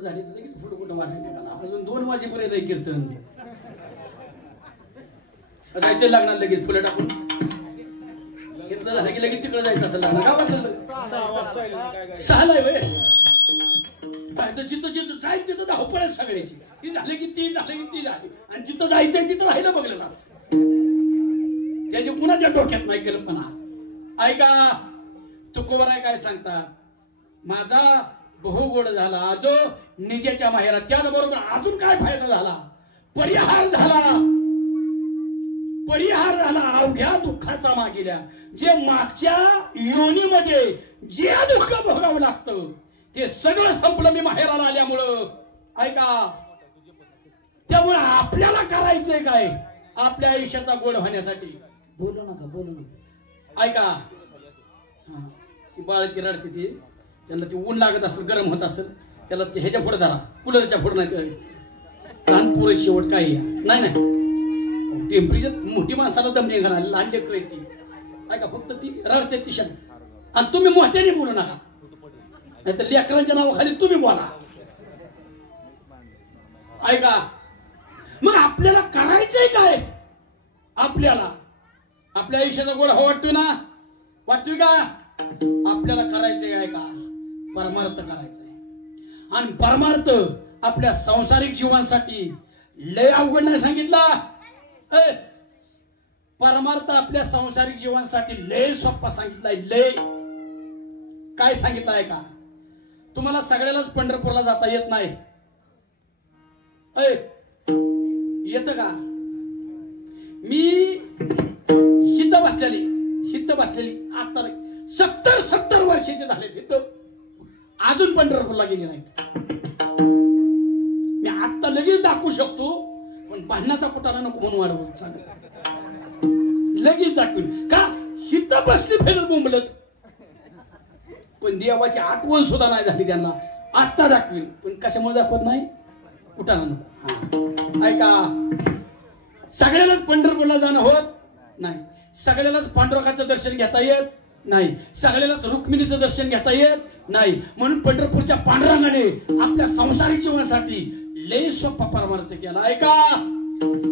झाली तर देखील पुढे कुठं वाटायला अजून 2 वाजेपर्यंत आहे कीर्तन जायचं लागणार लगेच फुलं टाकून कीर्तन झालं की लगेच तिकडे जायचं असं लागणार गावातलं 6ला आहे बे काय तर जिथं जिथं जाईल तिथं धावपळ आहे सगळ्याची ती झाली की ती झाली की ती झाली आणि जिथं जायचंय तिथं राहिलं बघलं ना त्याच्या कुणाच्या डोक्यात नाही कल्पना ऐका तुकोबर आहे काय सांगता माझा बहु गोड झाला जो निजेच्या माहेरात त्याचबरोबर अजून काय फायदा झाला परिहार झाला अवघ्या दुःखाचा मागेल्या जे मागच्या योनीमध्ये जे दुःख भोगावं लागतं ते सगळं संपलं मी माहेराला आल्यामुळं ऐका त्यामुळे आपल्याला करायचंय काय आपल्या आयुष्याचा गोड होण्यासाठी बोलू नका ऐका ती बाळ ती रडते ती त्यांना ते ऊन लागत असेल गरम होत असेल त्याला ते ह्याच्या पुढे धरा कूलरच्या पुढे नाही लहान पुरे शेवट काही नाही टेम्परेचर मोठी माणसाला दमणे घाला लहान लेकर ती ऐका फक्त ती रडते ती क्षण आणि तुम्ही मोठ्याने बोलू नका नाही तर लेकरांच्या नावाखाली तुम्ही बोला ऐका मग आपल्याला करायचंय काय आपल्याला आपल्या आयुष्याचा गोड वाटतोय ना वाटतोय का आपल्याला करायचंय काय का परमार्थ करायचंय आणि परमार्थ आपल्या सांसारिक जीवनासाठी लय अवघड नाही सांगितला परमार्थ आपल्या सांसारिक जीवनासाठी लय सोपा सांगितलाय लय काय सांगितलंय का तुम्हाला सगळ्यालाच पंढरपूरला जाता येत नाही येत का मी हित बसलेली आता 70 वर्षाचे झाले तिथं अजून पंढरपूरला गेले नाहीत मी आता लगेच दाखवू शकतो पण भांडणाचा कुटाला नको म्हणून वाढवून सांग लगेच दाखवून का हित बसली फेरत बोंबलत पण देवाची आठवण सुद्धा नाही झाली त्यांना आता दाखवेल पण कशामुळे दाखवत नाही कुटाला नको ऐका सगळ्यालाच पंढरपूरला जाणं होत नाही सगळ्यालाच पांडुरंगाचं दर्शन घेता येत नाही सगळ्यालाच रुक्मिणीचं दर्शन घेता येत नाही म्हणून पंढरपूरच्या पांडुरंगाने आपल्या संसारिक जीवनासाठी लय सोपा परमार्थ केला ऐका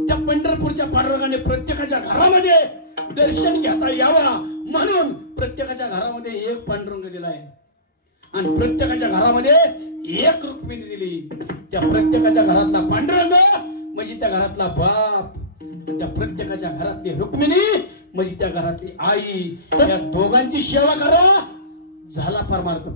त्या पंढरपूरच्या पांडुरंगाने प्रत्येकाच्या घरामध्ये दर्शन घेता यावा म्हणून प्रत्येकाच्या घरामध्ये एक पांडुरंग दिलाय आणि प्रत्येकाच्या घरामध्ये एक रुक्मिणी दिली त्या प्रत्येकाच्या घरातला पांडुरंग म्हणजे त्या घरातला बाप त्या प्रत्येकाच्या घरातली रुक्मिणी म्हणजे त्या घरातली आई त्या दोघांची सेवा करा झाला परमार्थ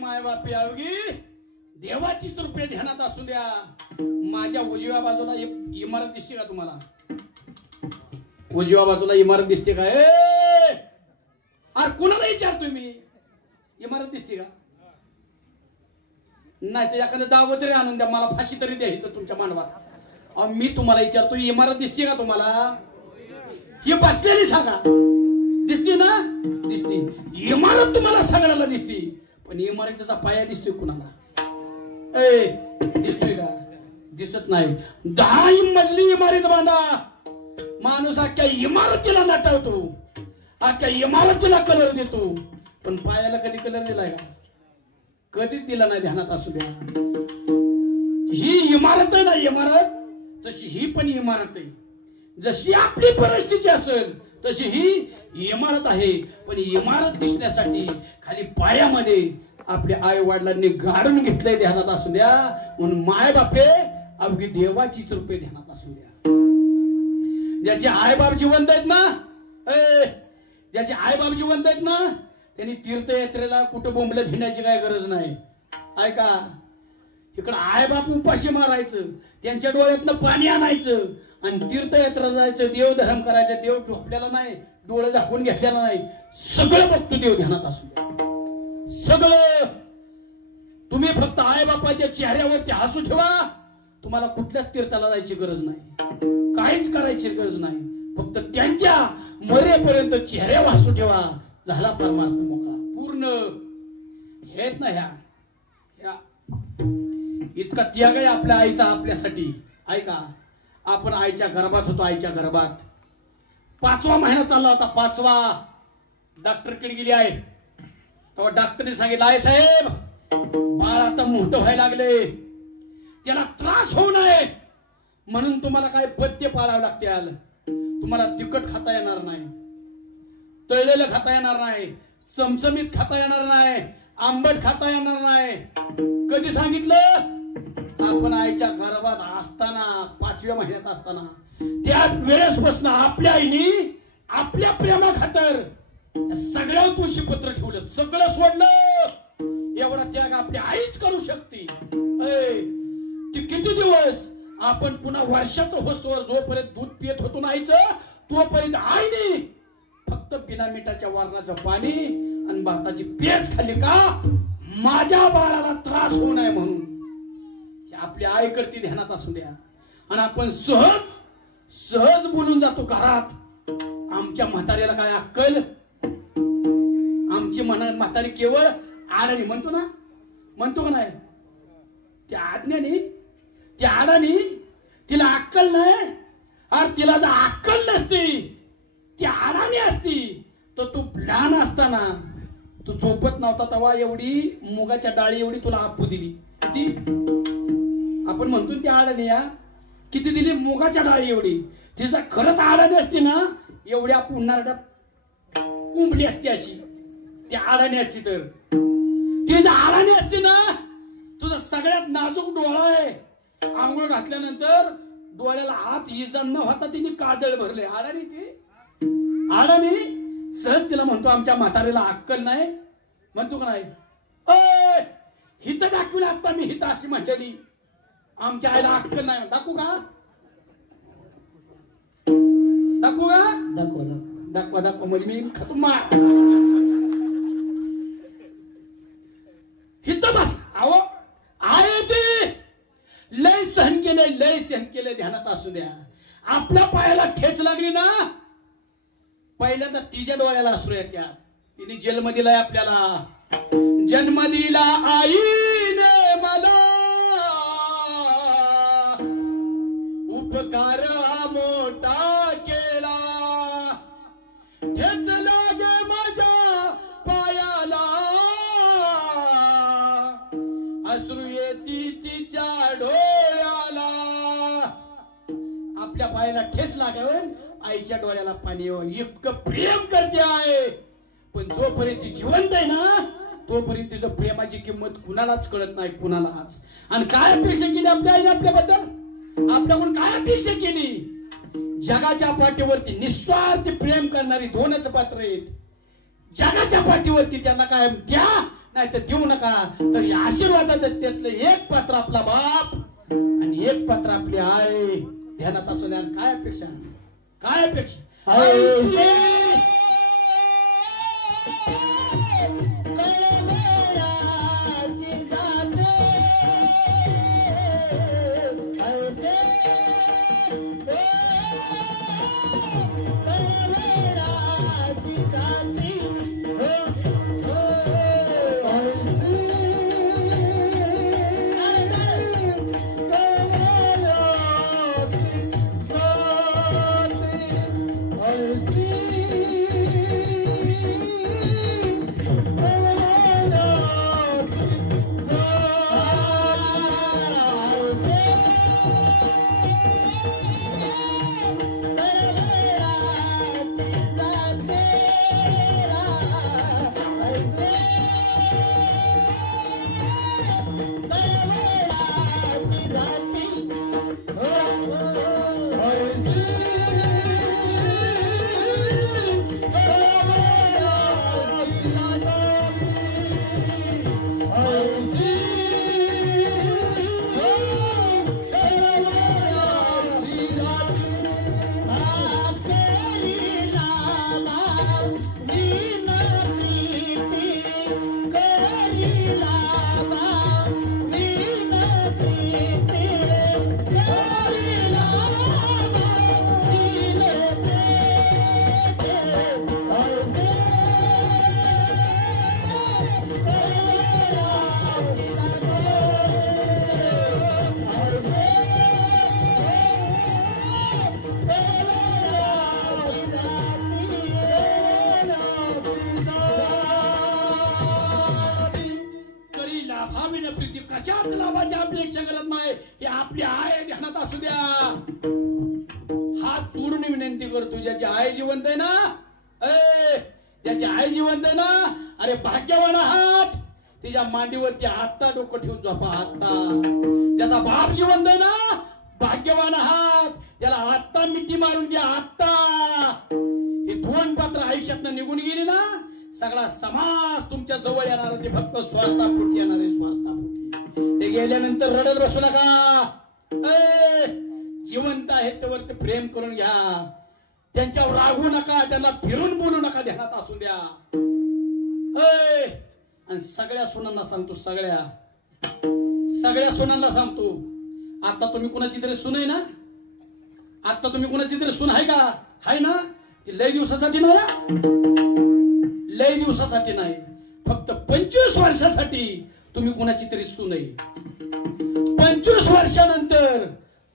माये बाप देवाचीच रूपे ध्यानात असू द्या माझ्या उजव्या बाजूला इमारत दिसते का तुम्हाला उजव्या बाजूला इमारत दिसते का अरे कुणाला विचारतोय मी इमारत दिसते का नाही तर एखादं दावं तरी आणून द्या मला फाशी तरी द्या इथं तुमच्या मांडवात मी तुम्हाला विचारतो इमारत दिसते का तुम्हाला ही बसलेली सांगा दिसते ना दिसते इमारत तुम्हाला सगळ्याला दिसते पण इमारतीचा पाया दिसतोय कुणाला दिसतोय का दिसत नाही 10 मजली इमारत बांधा माणूस अख्ख्या इमारतीला नटवतो अख्ख्या इमारतीला कलर देतो पण पायाला कधी कलर दिलाय का कधीच दिला नाही ध्यानात असू द्या ही इमारत आहे ना इमारत तशी ही पण इमारत आहे जशी आपली परिस्थिती असेल तशी ही इमारत आहे. पण इमारत दिसण्यासाठी खाली पायामध्ये आपल्या आई वडिलांनी गाडून घेतलंय ध्यानात असू द्या. म्हणून माय बापे अवघी देवाचीच रूपे ध्यानात असू द्या. ज्याचे आई बाप जिवंत आहेत ना, ज्याचे आई बाप जिवंत आहेत ना, त्यांनी तीर्थयात्रेला कुठं बोंबलं भिण्याची काय गरज नाही. ऐका, इकडं आई बाप उपाशी मारायचं, त्यांच्या डोळ्यातनं पाणी आणायचं आणि तीर्थयात्रा जायचं, देव धर्म करायचं. देव झोपलेला नाही, डोळे झाकून घेतलेला नाही, सगळं बघतो देव ध्यानात असू द्या. सगळं. तुम्ही फक्त आई बापाच्या चेहऱ्यावरती हसू ठेवा. तुम्हाला कुठल्याच तीर्थाला जायची गरज नाही, काहीच करायची गरज नाही. फक्त त्यांच्या मरेपर्यंत चेहऱ्यावर हसू ठेवा. झाला परमार्थ मोकळा पूर्ण. हेत ना ह्या इतका त्याग आहे आपल्या आईचा आपल्यासाठी. ऐका, आपण आईच्या गर्भात होतो. आईच्या गर्भात 5वा महिना चालला होता. 5वा. डॉक्टरकडे गेली आहे, तेव्हा डॉक्टरने सांगितलं, आहे साहेब बाळ आता मोठं व्हायला लागले, त्याला त्रास होऊ नये म्हणून तुम्हाला काय पथ्य पाळावं लागतील. तुम्हाला तिखट खाता येणार नाही, तळलेलं खाता येणार नाही, चमचमीत खाता येणार नाही, आंबट खाता येणार नाही. कधी सांगितलं? आपण आईच्या गर्भात असताना, 5व्या महिन्यात असताना. त्या वेळेसपासून आपल्या आईने आपल्या प्रेमा खातर सगळ्या तुळशी पत्र ठेवलं, सगळं सोडलं. एवढा त्याग आपली आईच करू शकते. ती किती दिवस आपण पुन्हा वर्षाचं होस्तोवर जोपर्यंत दूध पियत होतो नाहीचं, तोपर्यंत आईने फक्त बिना मिठाच्या वारणाचं पाणी आणि भाताची पेच खाल्ली का? माझ्या बाळाला त्रास होऊ नये म्हणून. आपली आई करती ध्यानात असू द्या. आणि आपण सहज बोलून जातो घरात. आमच्या म्हाताऱ्याला काय अक्कल? आमची म्हातारी केवळ आडाणी म्हणतो ना, म्हणतो का नाही? त्या आज्ञानी, त्या आडाणी, तिला अक्कल नाही. अरे तिला जर अक्कल नसती, ती आडाणी असती, तर तू लहान असताना तू झोपत नव्हता तेव्हा एवढी मुगाच्या डाळी एवढी तुला आपू दिली. किती आपण म्हणतो ती आडाणी, या किती दिली? मुगाच्या डाळी एवढी. तिचा खरंच आडाणी असती ना, एवढ्या पुन्हारड्यात कुंबली असती अशी. ती आडाणी असती तर ती जर आडाणी असती ना, तुझा सगळ्यात नाजूक डोळा आहे. आंघोळ घातल्यानंतर डोळ्याला हात इजान न होता तिने काजळ भरले. आडाणी ती आडाणी. सहज तिला म्हणतो आमच्या म्हातारीला अक्कल नाही, म्हणतो का नाही? हित दाखवलं आता मी, हित अशी म्हणलेली, आमच्या आईला अक्कल नाही. दाखवू का? दाखवू का? दाखवा दाखवा म्हणजे मी खातो मार. हित बस. अहो आहे ते लय सहन केले, ध्यानात असू द्या. आपल्या पायाला ठेच लागली ना, पहिल्यांदा तिच्या डोळ्याला अश्रू येतात. तिने जन्म दिलाय आपल्याला. जन्म दिला आईने मला, उपकार मोठा केला. ठेच लागे माझ्या पायाला, अश्रू येती तिच्या डोळ्याला. आपल्या पायाला ठेच लागावं, आईच्या डोळ्याला पाणी यावं, इतकं प्रेम करते आहे. पण जोपर्यंत ती जिवंत आहे ना, तोपर्यंत तिचं प्रेमाची किंमत कुणालाच कळत नाही, कुणालाच. आणि काय अपेक्षा केली आपल्या आईने आपल्याबद्दल? आपल्याकडून काय अपेक्षा केली? जगाच्या पाठीवरती निस्वार्थ प्रेम करणारी 2च पात्र आहेत. जगाच्या पाठीवरती त्यांना काय द्या नाही तर देऊ नका, तर आशीर्वादाचं त्यातलं एक पात्र आपला बाप आणि एक पात्र आपली आई. ध्यानात असू द्या. काय अपेक्षा? काय अपेक्षा? कुठल्याच लाभाची अपेक्षा करत नाही. ही आपली आहे ध्यानात असू द्या. हात जोडून विनंती करतो, ज्याची आहे जिवंत आहे ना, ज्याची आहे जिवंत आहे ना, अरे भाग्यवान आहात. तिच्या मांडीवरती आत्ता डोकं ठेवून झोपा. आत्ता ज्याचा बाप जिवंत आहे ना, भाग्यवान आहात. त्याला आत्ता मिठी मारून घ्या. आत्ता हे 2 पात्र आयुष्यातनं निघून गेली ना, सगळा समाज तुमच्या जवळ येणार. ते फक्त स्वार्थापोटी येणार आहे, स्वार्थापोटी. ते गेल्यानंतर रडत बसू नका. जिवंत आहेत त्यावर ते प्रेम करून घ्या. त्यांच्यावर रागू नका, त्यांना फिरून बोलू नका. ध्यानात असू द्या. आणि सगळ्या सुनांना सांगतो, सगळ्या सुनांना सांगतो, आता तुम्ही कुणाची तरी सून आहे ना, आता तुम्ही कुणाची तरी सून आहे का? आहे ना? ती लय दिवसासाठी नाही, लय दिवसासाठी नाही, फक्त 25 वर्षासाठी तुम्ही कुणाची तरी सून आहे. 25 वर्षानंतर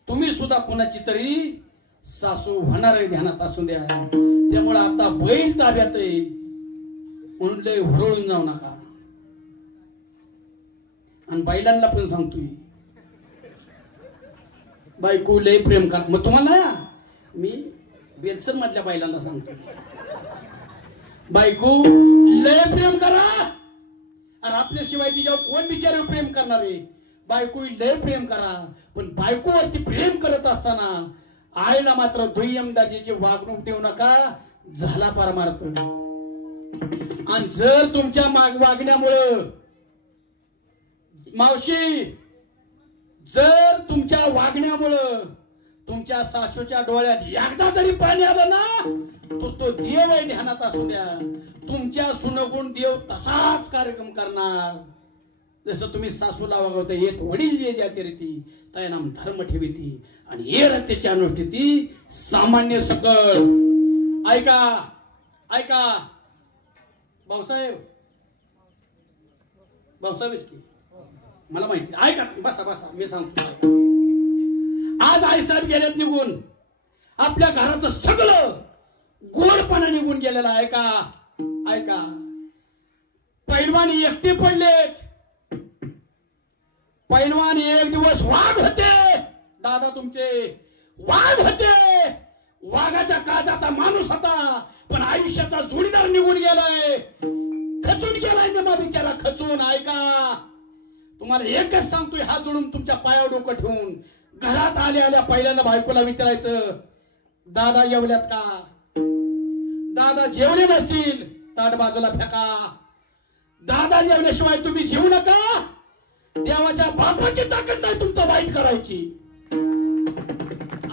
तुम्ही सुद्धा कुणाची तरी सासू होणार आहे. ध्यानात असू द्या. त्यामुळे आता बैल ताब्यात आहे म्हणून लय हुरळून जाऊ नका. आणि बायलांना पण सांगतोय, बायको लय प्रेम करा. मग तुम्हाला ना मी बेलसर मधल्या बायलांना सांगतो, बायको लय प्रेम करा. आणि आपल्याशिवाय तिच्यावर कोण बिचारे प्रेम करणार आहे? बायको लय प्रेम करा, पण बायकोवरती प्रेम करत असताना आईला मात्र दुय्यम दर्जाची वागणूक देऊ नका. झाला परमार्थ. आणि जर तुमच्या वागण्यामुळं मावशी, जर तुमच्या वागण्यामुळं तुमच्या सासूच्या डोळ्यात एकदा जरी पाणी आलं ना, तो देव आहे. ध्यानात असू द्या. तुमच्या सुनगुण देव तसाच कार्यक्रम करणार. जसं तुम्ही सासूला वागवता, येत वडील जे ज्याची रीती तय नाम धर्म ठेविती आणि ये रत्याची अनुष्ठिती सामान्य सकळ. ऐका ऐका भाऊसाहेब, की मला माहिती. ऐका, बसा मी सांगतो. आज आईसाहेब गेल्यात निघून. आपल्या घराचं सगळं गोडपणा निघून गेलेला आहे. ऐका, पैलवान एकटे पडलेत. पैलवान एक दिवस वाघ होते. दादा तुमचे वाघ होते. वाघाच्या काजाचा माणूस होता, पण आयुष्याचा जोडीदार निघून गेलाय. खचून गेलाय ना मा बिचारा, खचून. ऐका, तुम्हाला एकच सांगतोय, हात जोडून तुमच्या पायावर डोकं ठेवून घरात आल्या पहिल्यांदा बायकोला विचारायचं, दादा जेवल्यात का? दादा जेवले नसतील ताट बाजूला फेका. दादा जेवल्याशिवाय तुम्ही जेवू नका. देवाच्या बापाची ताकद नाही तुमचं वाईट करायची.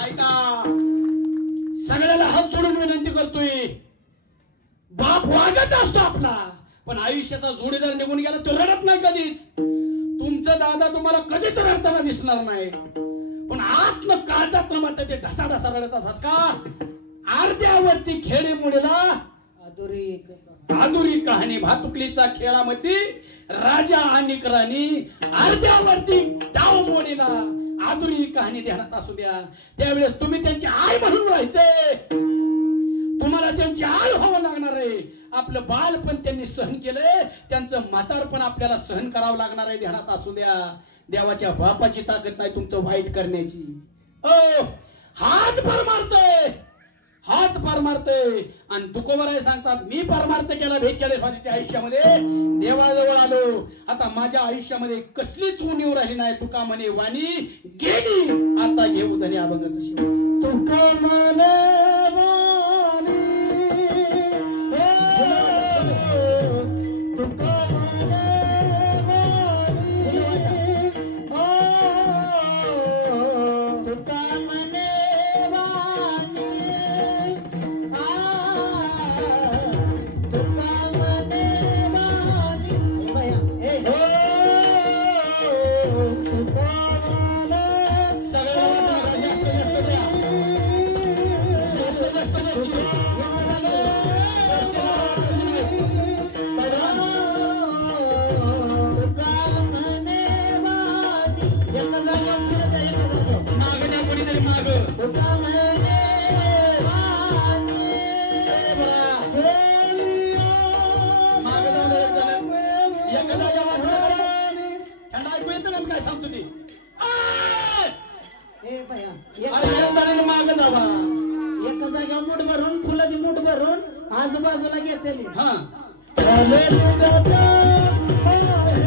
ऐका, सगळ्याला हात जोडून विनंती करतोय. बाप वागच असतो आपला, पण आयुष्याचा जोडीदार निघून गेला तो रडत नाही कधीच. तुमचा दादा तुम्हाला कधीच रडताना दिसणार नाही, पण आतनं काळजात मात्र ते ढसाढसा रडत असतात. का? अर्ध्यावरती खेळी मुलीला अधुरी कहाणी. भातुकलीचा खेळामध्ये राजा आणि राणी, अर्ध्यावरती डाव मोडीला अधुरी कहाणी. ध्यानात असू द्या. त्यावेळेस तुम्ही त्यांची आई म्हणून राहायचंय. तुम्हाला त्यांची आई व्हावं लागणार आहे. आपलं बाल पण त्यांनी सहन केलंय, त्यांचं म्हातार पण आपल्याला सहन करावं लागणार आहे. ध्यानात असू द्या. देवाच्या बापाची ताकद नाही तुमचं वाईट करण्याची. हाच परमार्थ आहे, हाच परमार्थ आहे. आणि तुकोबराय सांगतात, मी परमार्थ केला 42 वर्षाच्या आयुष्यामध्ये. देवाजवळ आलो, आता माझ्या आयुष्यामध्ये कसलीच उणीव राहिली नाही. तुका म्हणे वाणी गेली, आता घेऊ धनी अभंगाचा शेवट. तुका म्हणे करून आजूबाजूला घेतली हा हले लुगाचा माहेर